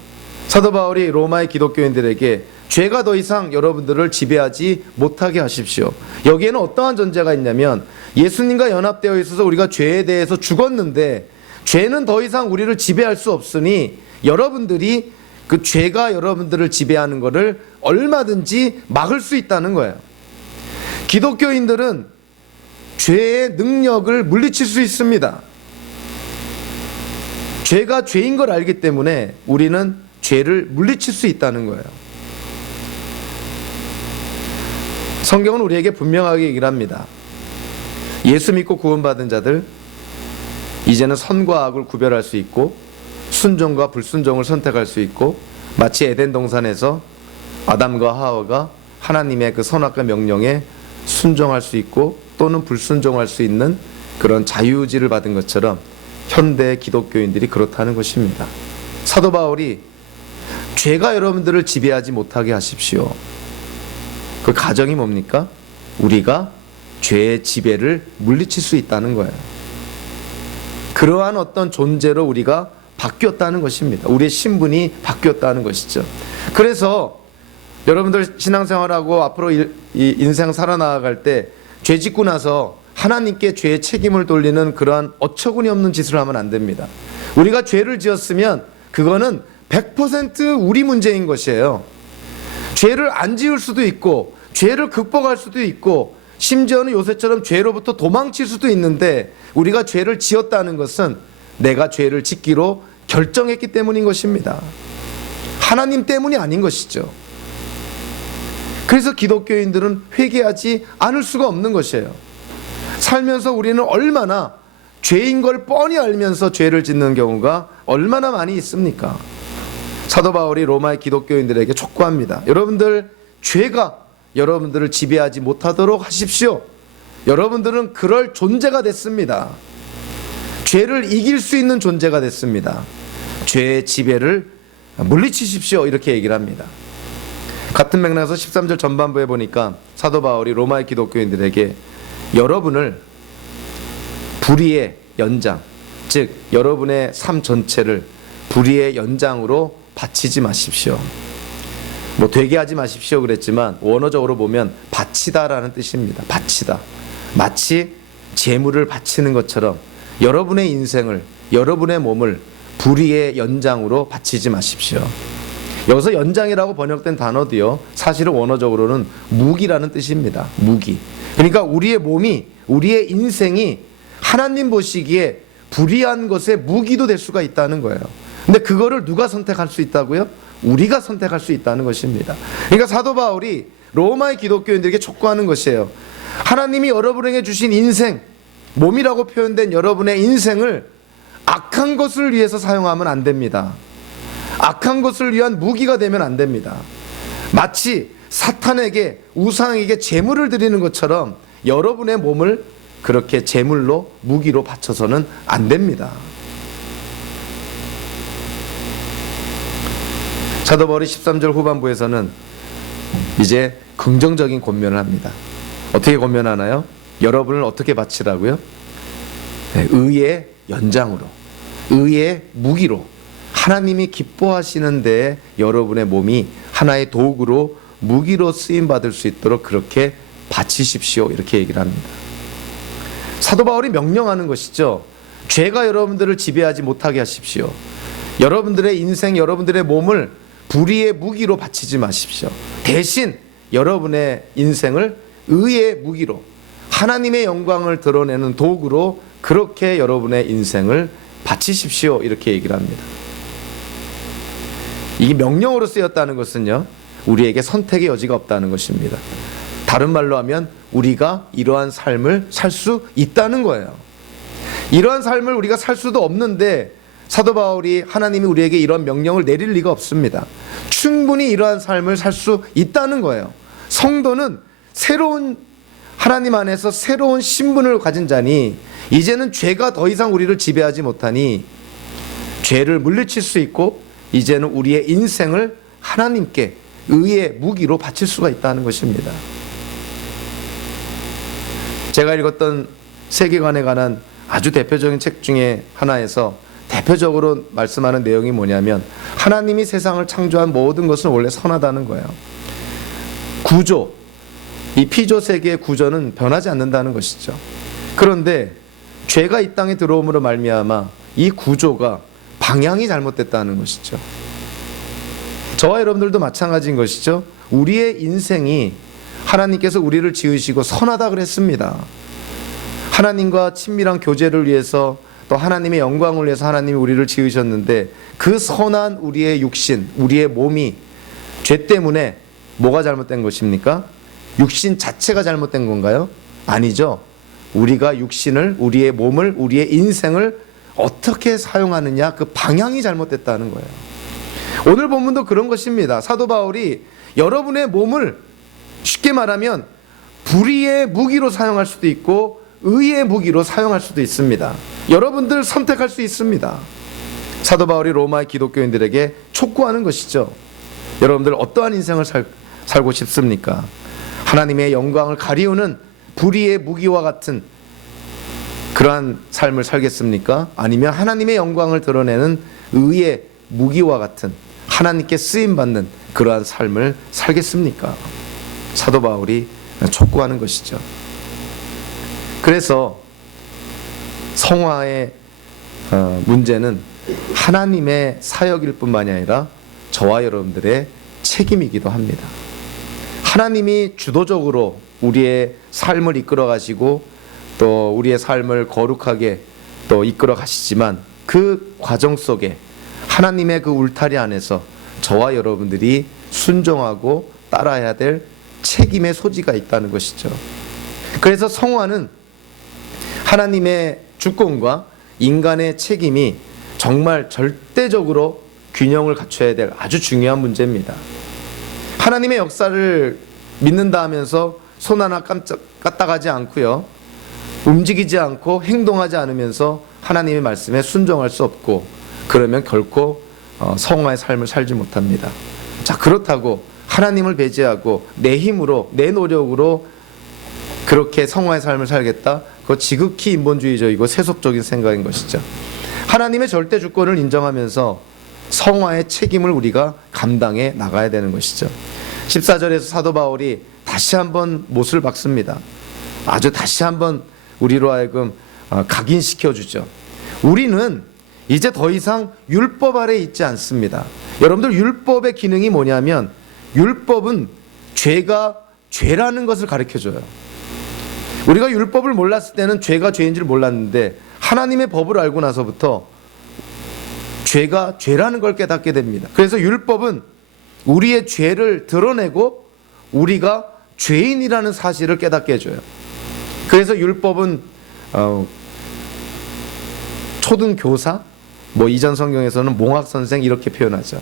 사도 바울이 로마의 기독교인들에게 죄가 더 이상 여러분들을 지배하지 못하게 하십시오. 여기에는 어떠한 존재가 있냐면 예수님과 연합되어 있어서 우리가 죄에 대해서 죽었는데 죄는 더 이상 우리를 지배할 수 없으니 여러분들이 그 죄가 여러분들을 지배하는 것을 얼마든지 막을 수 있다는 거예요. 기독교인들은 죄의 능력을 물리칠 수 있습니다. 죄가 죄인 걸 알기 때문에 우리는 죄를 물리칠 수 있다는 거예요. 성경은 우리에게 분명하게 얘기를 합니다. 예수 믿고 구원받은 자들 이제는 선과 악을 구별할 수 있고 순종과 불순종을 선택할 수 있고 마치 에덴 동산에서 아담과 하와가 하나님의 그 선악과 명령에 순종할 수 있고 또는 불순종할 수 있는 그런 자유의지를 받은 것처럼 현대 기독교인들이 그렇다는 것입니다. 사도 바울이 죄가 여러분들을 지배하지 못하게 하십시오. 그 가정이 뭡니까? 우리가 죄의 지배를 물리칠 수 있다는 거예요. 그러한 어떤 존재로 우리가 바뀌었다는 것입니다. 우리의 신분이 바뀌었다는 것이죠. 그래서 여러분들 신앙생활하고 앞으로 이 인생 살아나갈 때 죄 짓고 나서 하나님께 죄의 책임을 돌리는 그러한 어처구니 없는 짓을 하면 안 됩니다. 우리가 죄를 지었으면 그거는 100% 우리 문제인 것이에요. 죄를 안 지을 수도 있고 죄를 극복할 수도 있고 심지어는 요새처럼 죄로부터 도망칠 수도 있는데 우리가 죄를 지었다는 것은 내가 죄를 짓기로 결정했기 때문인 것입니다. 하나님 때문이 아닌 것이죠. 그래서 기독교인들은 회개하지 않을 수가 없는 것이에요. 살면서 우리는 얼마나 죄인 걸 뻔히 알면서 죄를 짓는 경우가 얼마나 많이 있습니까? 사도 바울이 로마의 기독교인들에게 촉구합니다. 여러분들 죄가 여러분들을 지배하지 못하도록 하십시오. 여러분들은 그럴 존재가 됐습니다. 죄를 이길 수 있는 존재가 됐습니다. 죄의 지배를 물리치십시오. 이렇게 얘기를 합니다. 같은 맥락에서 13절 전반부에 보니까 사도 바울이 로마의 기독교인들에게 여러분을 불의의 연장, 즉 여러분의 삶 전체를 불의의 연장으로 바치지 마십시오. 뭐 되게 하지 마십시오 그랬지만 원어적으로 보면 바치다라는 뜻입니다. 바치다. 마치 재물을 바치는 것처럼 여러분의 인생을, 여러분의 몸을 불의의 연장으로 바치지 마십시오. 여기서 연장이라고 번역된 단어도요, 사실은 원어적으로는 무기라는 뜻입니다. 무기. 그러니까 우리의 몸이, 우리의 인생이 하나님 보시기에 불의한 것의 무기도 될 수가 있다는 거예요. 근데 그거를 누가 선택할 수 있다고요? 우리가 선택할 수 있다는 것입니다. 그러니까 사도 바울이 로마의 기독교인들에게 촉구하는 것이에요. 하나님이 여러분에게 주신 인생, 몸이라고 표현된 여러분의 인생을 악한 것을 위해서 사용하면 안 됩니다. 악한 것을 위한 무기가 되면 안 됩니다. 마치 사탄에게, 우상에게 제물을 드리는 것처럼 여러분의 몸을 그렇게 제물로, 무기로 바쳐서는 안 됩니다. 사도 바울이 13절 후반부에서는 이제 긍정적인 권면을 합니다. 어떻게 권면하나요? 여러분을 어떻게 바치라고요? 네, 의의 연장으로, 의의 무기로, 하나님이 기뻐하시는 데에 여러분의 몸이 하나의 도구로, 무기로 쓰임받을 수 있도록 그렇게 바치십시오. 이렇게 얘기를 합니다. 사도 바울이 명령하는 것이죠. 죄가 여러분들을 지배하지 못하게 하십시오. 여러분들의 인생, 여러분들의 몸을 불의의 무기로 바치지 마십시오. 대신 여러분의 인생을 의의 무기로, 하나님의 영광을 드러내는 도구로 그렇게 여러분의 인생을 바치십시오. 이렇게 얘기를 합니다. 이게 명령으로 쓰였다는 것은요, 우리에게 선택의 여지가 없다는 것입니다. 다른 말로 하면 우리가 이러한 삶을 살 수 있다는 거예요. 이러한 삶을 우리가 살 수도 없는데 사도 바울이, 하나님이 우리에게 이런 명령을 내릴 리가 없습니다. 충분히 이러한 삶을 살 수 있다는 거예요. 성도는 새로운, 하나님 안에서 새로운 신분을 가진 자니 이제는 죄가 더 이상 우리를 지배하지 못하니 죄를 물리칠 수 있고 이제는 우리의 인생을 하나님께 의의 무기로 바칠 수가 있다는 것입니다. 제가 읽었던 세계관에 관한 아주 대표적인 책 중에 하나에서 대표적으로 말씀하는 내용이 뭐냐면, 하나님이 세상을 창조한 모든 것은 원래 선하다는 거예요. 구조, 이 피조 세계의 구조는 변하지 않는다는 것이죠. 그런데 죄가 이 땅에 들어옴으로 말미암아 이 구조가 방향이 잘못됐다는 것이죠. 저와 여러분들도 마찬가지인 것이죠. 우리의 인생이 하나님께서 우리를 지으시고 선하다 그랬습니다. 하나님과 친밀한 교제를 위해서, 또 하나님의 영광을 위해서 하나님이 우리를 지으셨는데 그 선한 우리의 육신, 우리의 몸이 죄 때문에 뭐가 잘못된 것입니까? 육신 자체가 잘못된 건가요? 아니죠. 우리가 육신을, 우리의 몸을, 우리의 인생을 어떻게 사용하느냐, 그 방향이 잘못됐다는 거예요. 오늘 본문도 그런 것입니다. 사도 바울이 여러분의 몸을 쉽게 말하면 불의의 무기로 사용할 수도 있고 의의 무기로 사용할 수도 있습니다. 여러분들 선택할 수 있습니다. 사도 바울이 로마의 기독교인들에게 촉구하는 것이죠. 여러분들 어떠한 인생을 살고 싶습니까? 하나님의 영광을 가리우는 불의의 무기와 같은 그러한 삶을 살겠습니까? 아니면 하나님의 영광을 드러내는 의의 무기와 같은 하나님께 쓰임받는 그러한 삶을 살겠습니까? 사도 바울이 촉구하는 것이죠. 그래서 성화의 문제는 하나님의 사역일 뿐만이 아니라 저와 여러분들의 책임이기도 합니다. 하나님이 주도적으로 우리의 삶을 이끌어 가시고 또 우리의 삶을 거룩하게 또 이끌어 가시지만 그 과정 속에 하나님의 그 울타리 안에서 저와 여러분들이 순종하고 따라야 될 책임의 소지가 있다는 것이죠. 그래서 성화는 하나님의 주권과 인간의 책임이 정말 절대적으로 균형을 갖춰야 될 아주 중요한 문제입니다. 하나님의 역사를 믿는다 하면서 손 하나 까딱하지 않고요, 움직이지 않고 행동하지 않으면서 하나님의 말씀에 순종할 수 없고, 그러면 결코 성화의 삶을 살지 못합니다. 자, 그렇다고 하나님을 배제하고 내 힘으로, 내 노력으로 그렇게 성화의 삶을 살겠다? 그거 지극히 인본주의적이고 세속적인 생각인 것이죠. 하나님의 절대 주권을 인정하면서 성화의 책임을 우리가 감당해 나가야 되는 것이죠. 14절에서 사도 바울이 다시 한번 못을 박습니다. 아주 다시 한번 우리로 하여금 각인시켜 주죠. 우리는 이제 더 이상 율법 아래에 있지 않습니다. 여러분들 율법의 기능이 뭐냐면 율법은 죄가 죄라는 것을 가르쳐줘요. 우리가 율법을 몰랐을 때는 죄가 죄인 줄 몰랐는데 하나님의 법을 알고 나서부터 죄가 죄라는 걸 깨닫게 됩니다. 그래서 율법은 우리의 죄를 드러내고 우리가 죄인이라는 사실을 깨닫게 해줘요. 그래서 율법은 초등교사, 이전 성경에서는 몽학선생 이렇게 표현하죠.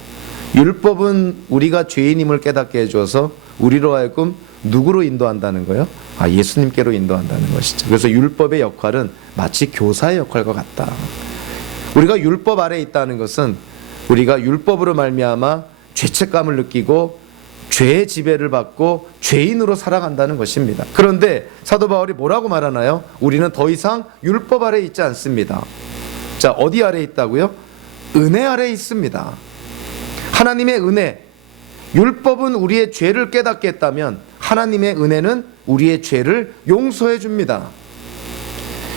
율법은 우리가 죄인임을 깨닫게 해줘서 우리로 하여금 누구로 인도한다는 거예요? 예수님께로 인도한다는 것이죠. 그래서 율법의 역할은 마치 교사의 역할과 같다. 우리가 율법 아래에 있다는 것은 우리가 율법으로 말미암아 죄책감을 느끼고 죄의 지배를 받고 죄인으로 살아간다는 것입니다. 그런데 사도 바울이 뭐라고 말하나요? 우리는 더 이상 율법 아래에 있지 않습니다. 자, 어디 아래에 있다고요? 은혜 아래에 있습니다. 하나님의 은혜, 율법은 우리의 죄를 깨닫게 했다면 하나님의 은혜는 우리의 죄를 용서해 줍니다.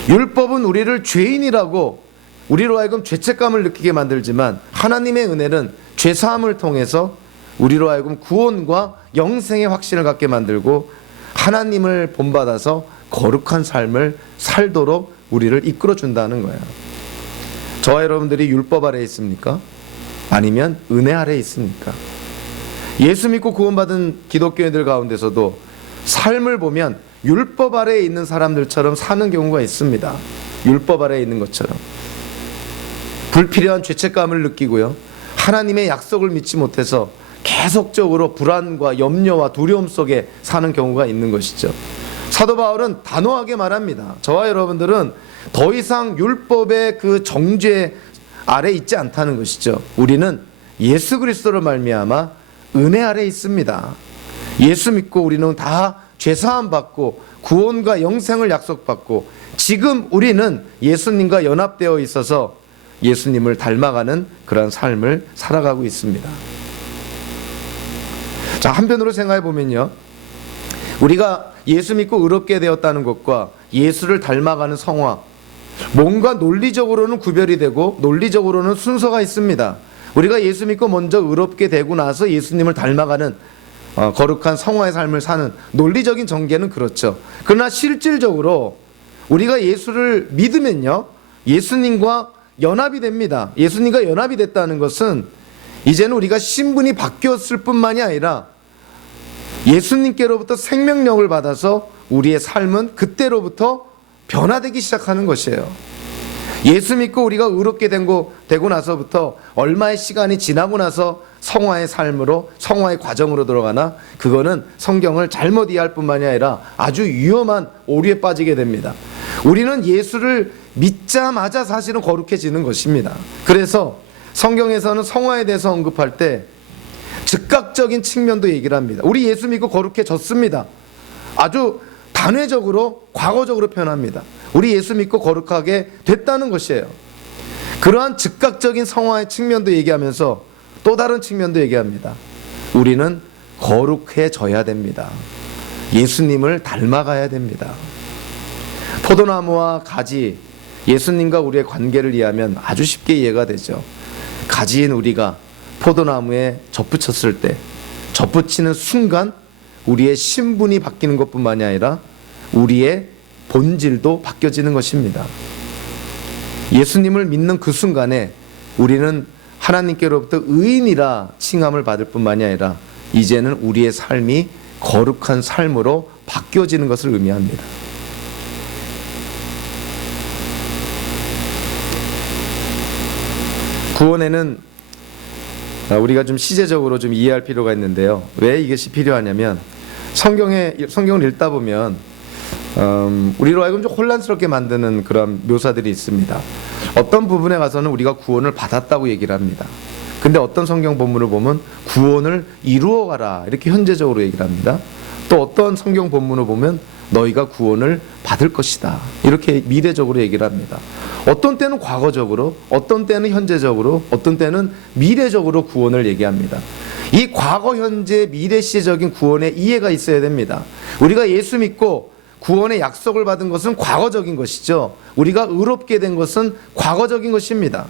율법은 우리를 죄인이라고 우리로 하여금 죄책감을 느끼게 만들지만 하나님의 은혜는 죄사함을 통해서 우리로 하여금 구원과 영생의 확신을 갖게 만들고 하나님을 본받아서 거룩한 삶을 살도록 우리를 이끌어 준다는 거예요. 저와 여러분들이 율법 아래에 있습니까? 아니면 은혜 아래에 있습니까? 예수 믿고 구원받은 기독교인들 가운데서도 삶을 보면 율법 아래에 있는 사람들처럼 사는 경우가 있습니다. 율법 아래에 있는 것처럼 불필요한 죄책감을 느끼고요, 하나님의 약속을 믿지 못해서 계속적으로 불안과 염려와 두려움 속에 사는 경우가 있는 것이죠. 사도 바울은 단호하게 말합니다. 저와 여러분들은 더 이상 율법의 그 정죄 아래 있지 않다는 것이죠. 우리는 예수 그리스도로 말미암아 은혜 아래 있습니다. 예수 믿고 우리는 다 죄사함 받고 구원과 영생을 약속받고 지금 우리는 예수님과 연합되어 있어서 예수님을 닮아가는 그런 삶을 살아가고 있습니다. 자, 한편으로 생각해 보면요, 우리가 예수 믿고 의롭게 되었다는 것과 예수를 닮아가는 성화, 뭔가 논리적으로는 구별이 되고 논리적으로는 순서가 있습니다. 우리가 예수 믿고 먼저 의롭게 되고 나서 예수님을 닮아가는 거룩한 성화의 삶을 사는 논리적인 전개는 그렇죠. 그러나 실질적으로 우리가 예수를 믿으면요, 예수님과 연합이 됩니다. 예수님과 연합이 됐다는 것은 이제는 우리가 신분이 바뀌었을 뿐만이 아니라 예수님께로부터 생명력을 받아서 우리의 삶은 그때로부터 변화되기 시작하는 것이에요. 예수 믿고 우리가 의롭게 되고 나서부터 얼마의 시간이 지나고 나서 성화의 삶으로, 성화의 과정으로 들어가나, 그거는 성경을 잘못 이해할 뿐만이 아니라 아주 위험한 오류에 빠지게 됩니다. 우리는 예수를 믿자마자 사실은 거룩해지는 것입니다. 그래서 성경에서는 성화에 대해서 언급할 때 즉각적인 측면도 얘기를 합니다. 우리 예수 믿고 거룩해졌습니다. 아주 단회적으로, 과거적으로 표현합니다. 우리 예수 믿고 거룩하게 됐다는 것이에요. 그러한 즉각적인 성화의 측면도 얘기하면서 또 다른 측면도 얘기합니다. 우리는 거룩해져야 됩니다. 예수님을 닮아가야 됩니다. 포도나무와 가지, 예수님과 우리의 관계를 이해하면 아주 쉽게 이해가 되죠. 가지인 우리가 포도나무에 접붙였을 때, 접붙이는 순간 우리의 신분이 바뀌는 것뿐만이 아니라 우리의 본질도 바뀌어지는 것입니다. 예수님을 믿는 그 순간에 우리는 하나님께로부터 의인이라 칭함을 받을 뿐만이 아니라 이제는 우리의 삶이 거룩한 삶으로 바뀌어지는 것을 의미합니다. 구원에는 우리가 좀 시제적으로 좀 이해할 필요가 있는데요. 왜 이것이 필요하냐면 성경을 읽다 보면 우리로 하여금 좀 혼란스럽게 만드는 그런 묘사들이 있습니다. 어떤 부분에 가서는 우리가 구원을 받았다고 얘기를 합니다. 근데 어떤 성경 본문을 보면 구원을 이루어가라 이렇게 현재적으로 얘기를 합니다. 또 어떤 성경 본문을 보면 너희가 구원을 받을 것이다 이렇게 미래적으로 얘기를 합니다. 어떤 때는 과거적으로, 어떤 때는 현재적으로, 어떤 때는 미래적으로 구원을 얘기합니다. 이 과거, 현재, 미래 시적인 구원의 이해가 있어야 됩니다. 우리가 예수 믿고 구원의 약속을 받은 것은 과거적인 것이죠. 우리가 의롭게 된 것은 과거적인 것입니다.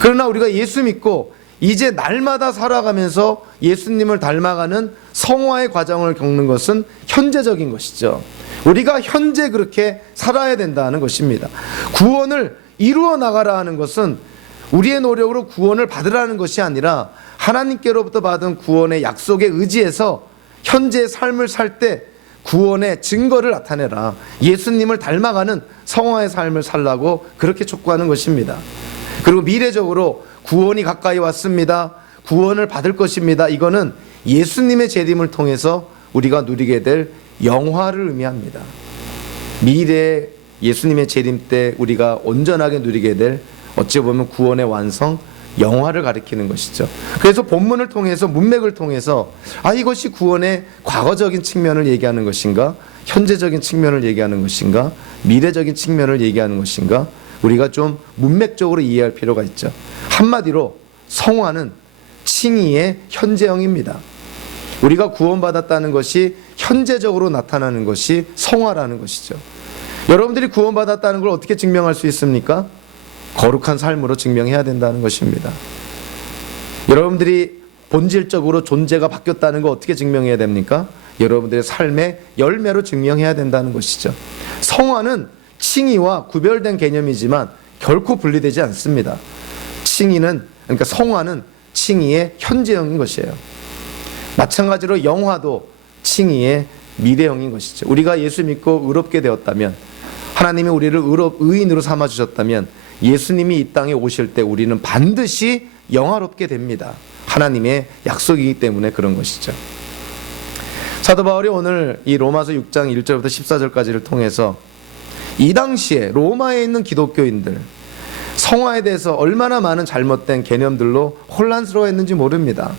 그러나 우리가 예수 믿고 이제 날마다 살아가면서 예수님을 닮아가는 성화의 과정을 겪는 것은 현재적인 것이죠. 우리가 현재 그렇게 살아야 된다는 것입니다. 구원을 이루어 나가라 하는 것은 우리의 노력으로 구원을 받으라는 것이 아니라 하나님께로부터 받은 구원의 약속에 의지해서 현재의 삶을 살 때 구원의 증거를 나타내라. 예수님을 닮아가는 성화의 삶을 살라고 그렇게 촉구하는 것입니다. 그리고 미래적으로 구원이 가까이 왔습니다. 구원을 받을 것입니다. 이거는 예수님의 재림을 통해서 우리가 누리게 될 영화를 의미합니다. 미래 예수님의 재림 때 우리가 온전하게 누리게 될 어찌 보면 구원의 완성, 영화를 가리키는 것이죠. 그래서 본문을 통해서 문맥을 통해서 이것이 구원의 과거적인 측면을 얘기하는 것인가, 현재적인 측면을 얘기하는 것인가, 미래적인 측면을 얘기하는 것인가, 우리가 좀 문맥적으로 이해할 필요가 있죠. 한마디로 성화는 칭의의 현재형입니다. 우리가 구원받았다는 것이 현재적으로 나타나는 것이 성화라는 것이죠. 여러분들이 구원받았다는 걸 어떻게 증명할 수 있습니까? 거룩한 삶으로 증명해야 된다는 것입니다. 여러분들이 본질적으로 존재가 바뀌었다는 거 어떻게 증명해야 됩니까? 여러분들의 삶의 열매로 증명해야 된다는 것이죠. 성화는 칭의와 구별된 개념이지만 결코 분리되지 않습니다. 그러니까 성화는 칭의의 현재형인 것이에요. 마찬가지로 영화도 칭의의 미래형인 것이죠. 우리가 예수 믿고 의롭게 되었다면, 하나님이 우리를 의인으로 삼아주셨다면 예수님이 이 땅에 오실 때 우리는 반드시 영화롭게 됩니다. 하나님의 약속이기 때문에 그런 것이죠. 사도 바울이 오늘 이 로마서 6장 1절부터 14절까지를 통해서 이 당시에 로마에 있는 기독교인들, 성화에 대해서 얼마나 많은 잘못된 개념들로 혼란스러워했는지 모릅니다.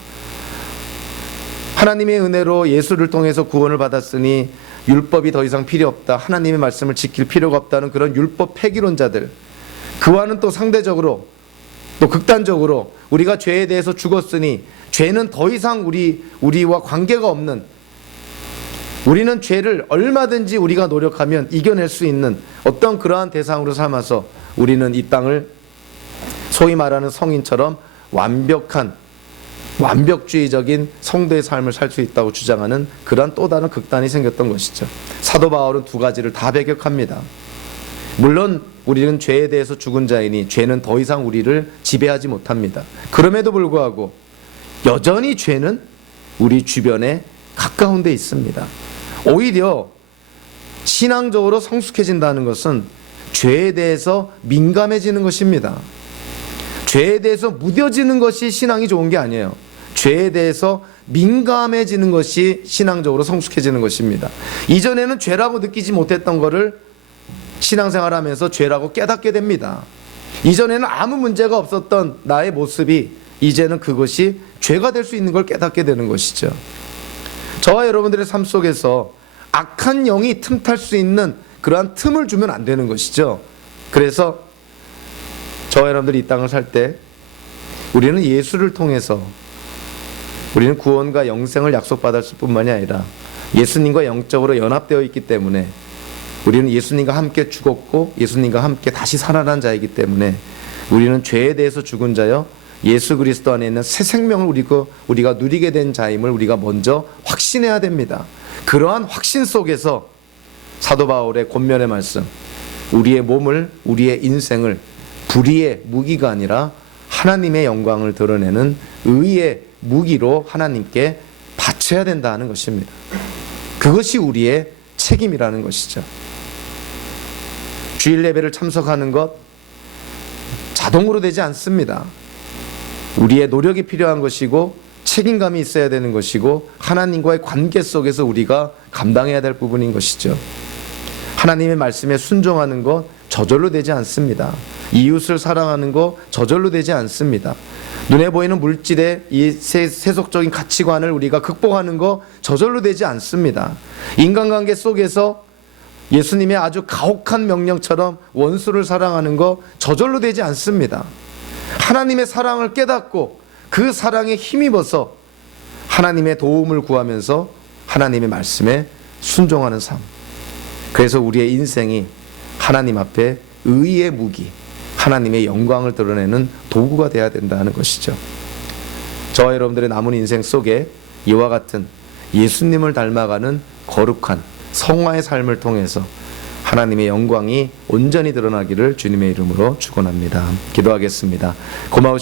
하나님의 은혜로 예수를 통해서 구원을 받았으니 율법이 더 이상 필요 없다, 하나님의 말씀을 지킬 필요가 없다는 그런 율법 폐기론자들, 그와는 또 상대적으로 또 극단적으로 우리가 죄에 대해서 죽었으니 죄는 더 이상 우리와 관계가 없는, 우리는 죄를 얼마든지 우리가 노력하면 이겨낼 수 있는 어떤 그러한 대상으로 삼아서 우리는 이 땅을 소위 말하는 성인처럼 완벽주의적인 성도의 삶을 살 수 있다고 주장하는 그러한 또 다른 극단이 생겼던 것이죠. 사도 바울은 두 가지를 다 배격합니다. 물론 우리는 죄에 대해서 죽은 자이니 죄는 더 이상 우리를 지배하지 못합니다. 그럼에도 불구하고 여전히 죄는 우리 주변에 가까운 데 있습니다. 오히려 신앙적으로 성숙해진다는 것은 죄에 대해서 민감해지는 것입니다. 죄에 대해서 무뎌지는 것이 신앙이 좋은 게 아니에요. 죄에 대해서 민감해지는 것이 신앙적으로 성숙해지는 것입니다. 이전에는 죄라고 느끼지 못했던 것을 신앙생활하면서 죄라고 깨닫게 됩니다. 이전에는 아무 문제가 없었던 나의 모습이 이제는 그것이 죄가 될 수 있는 걸 깨닫게 되는 것이죠. 저와 여러분들의 삶 속에서 악한 영이 틈탈 수 있는 그러한 틈을 주면 안 되는 것이죠. 그래서 저와 여러분들이 이 땅을 살 때 우리는 예수를 통해서 우리는 구원과 영생을 약속받았을 뿐만이 아니라 예수님과 영적으로 연합되어 있기 때문에 우리는 예수님과 함께 죽었고 예수님과 함께 다시 살아난 자이기 때문에 우리는 죄에 대해서 죽은 자여 예수 그리스도 안에 있는 새 생명을 우리가 누리게 된 자임을 우리가 먼저 확신해야 됩니다. 그러한 확신 속에서 사도 바울의 권면의 말씀, 우리의 몸을, 우리의 인생을 불의의 무기가 아니라 하나님의 영광을 드러내는 의의 무기로 하나님께 바쳐야 된다는 것입니다. 그것이 우리의 책임이라는 것이죠. 주일 예배를 참석하는 것 자동으로 되지 않습니다. 우리의 노력이 필요한 것이고 책임감이 있어야 되는 것이고 하나님과의 관계 속에서 우리가 감당해야 될 부분인 것이죠. 하나님의 말씀에 순종하는 것 저절로 되지 않습니다. 이웃을 사랑하는 것 저절로 되지 않습니다. 눈에 보이는 물질의 이 세속적인 가치관을 우리가 극복하는 것 저절로 되지 않습니다. 인간관계 속에서 예수님의 아주 가혹한 명령처럼 원수를 사랑하는 것 저절로 되지 않습니다. 하나님의 사랑을 깨닫고 그 사랑에 힘입어서 하나님의 도움을 구하면서 하나님의 말씀에 순종하는 삶. 그래서 우리의 인생이 하나님 앞에 의의 무기, 하나님의 영광을 드러내는 도구가 되어야 된다는 것이죠. 저와 여러분들의 남은 인생 속에 이와 같은 예수님을 닮아가는 거룩한 성화의 삶을 통해서 하나님의 영광이 온전히 드러나기를 주님의 이름으로 축원합니다. 기도하겠습니다. 고마우신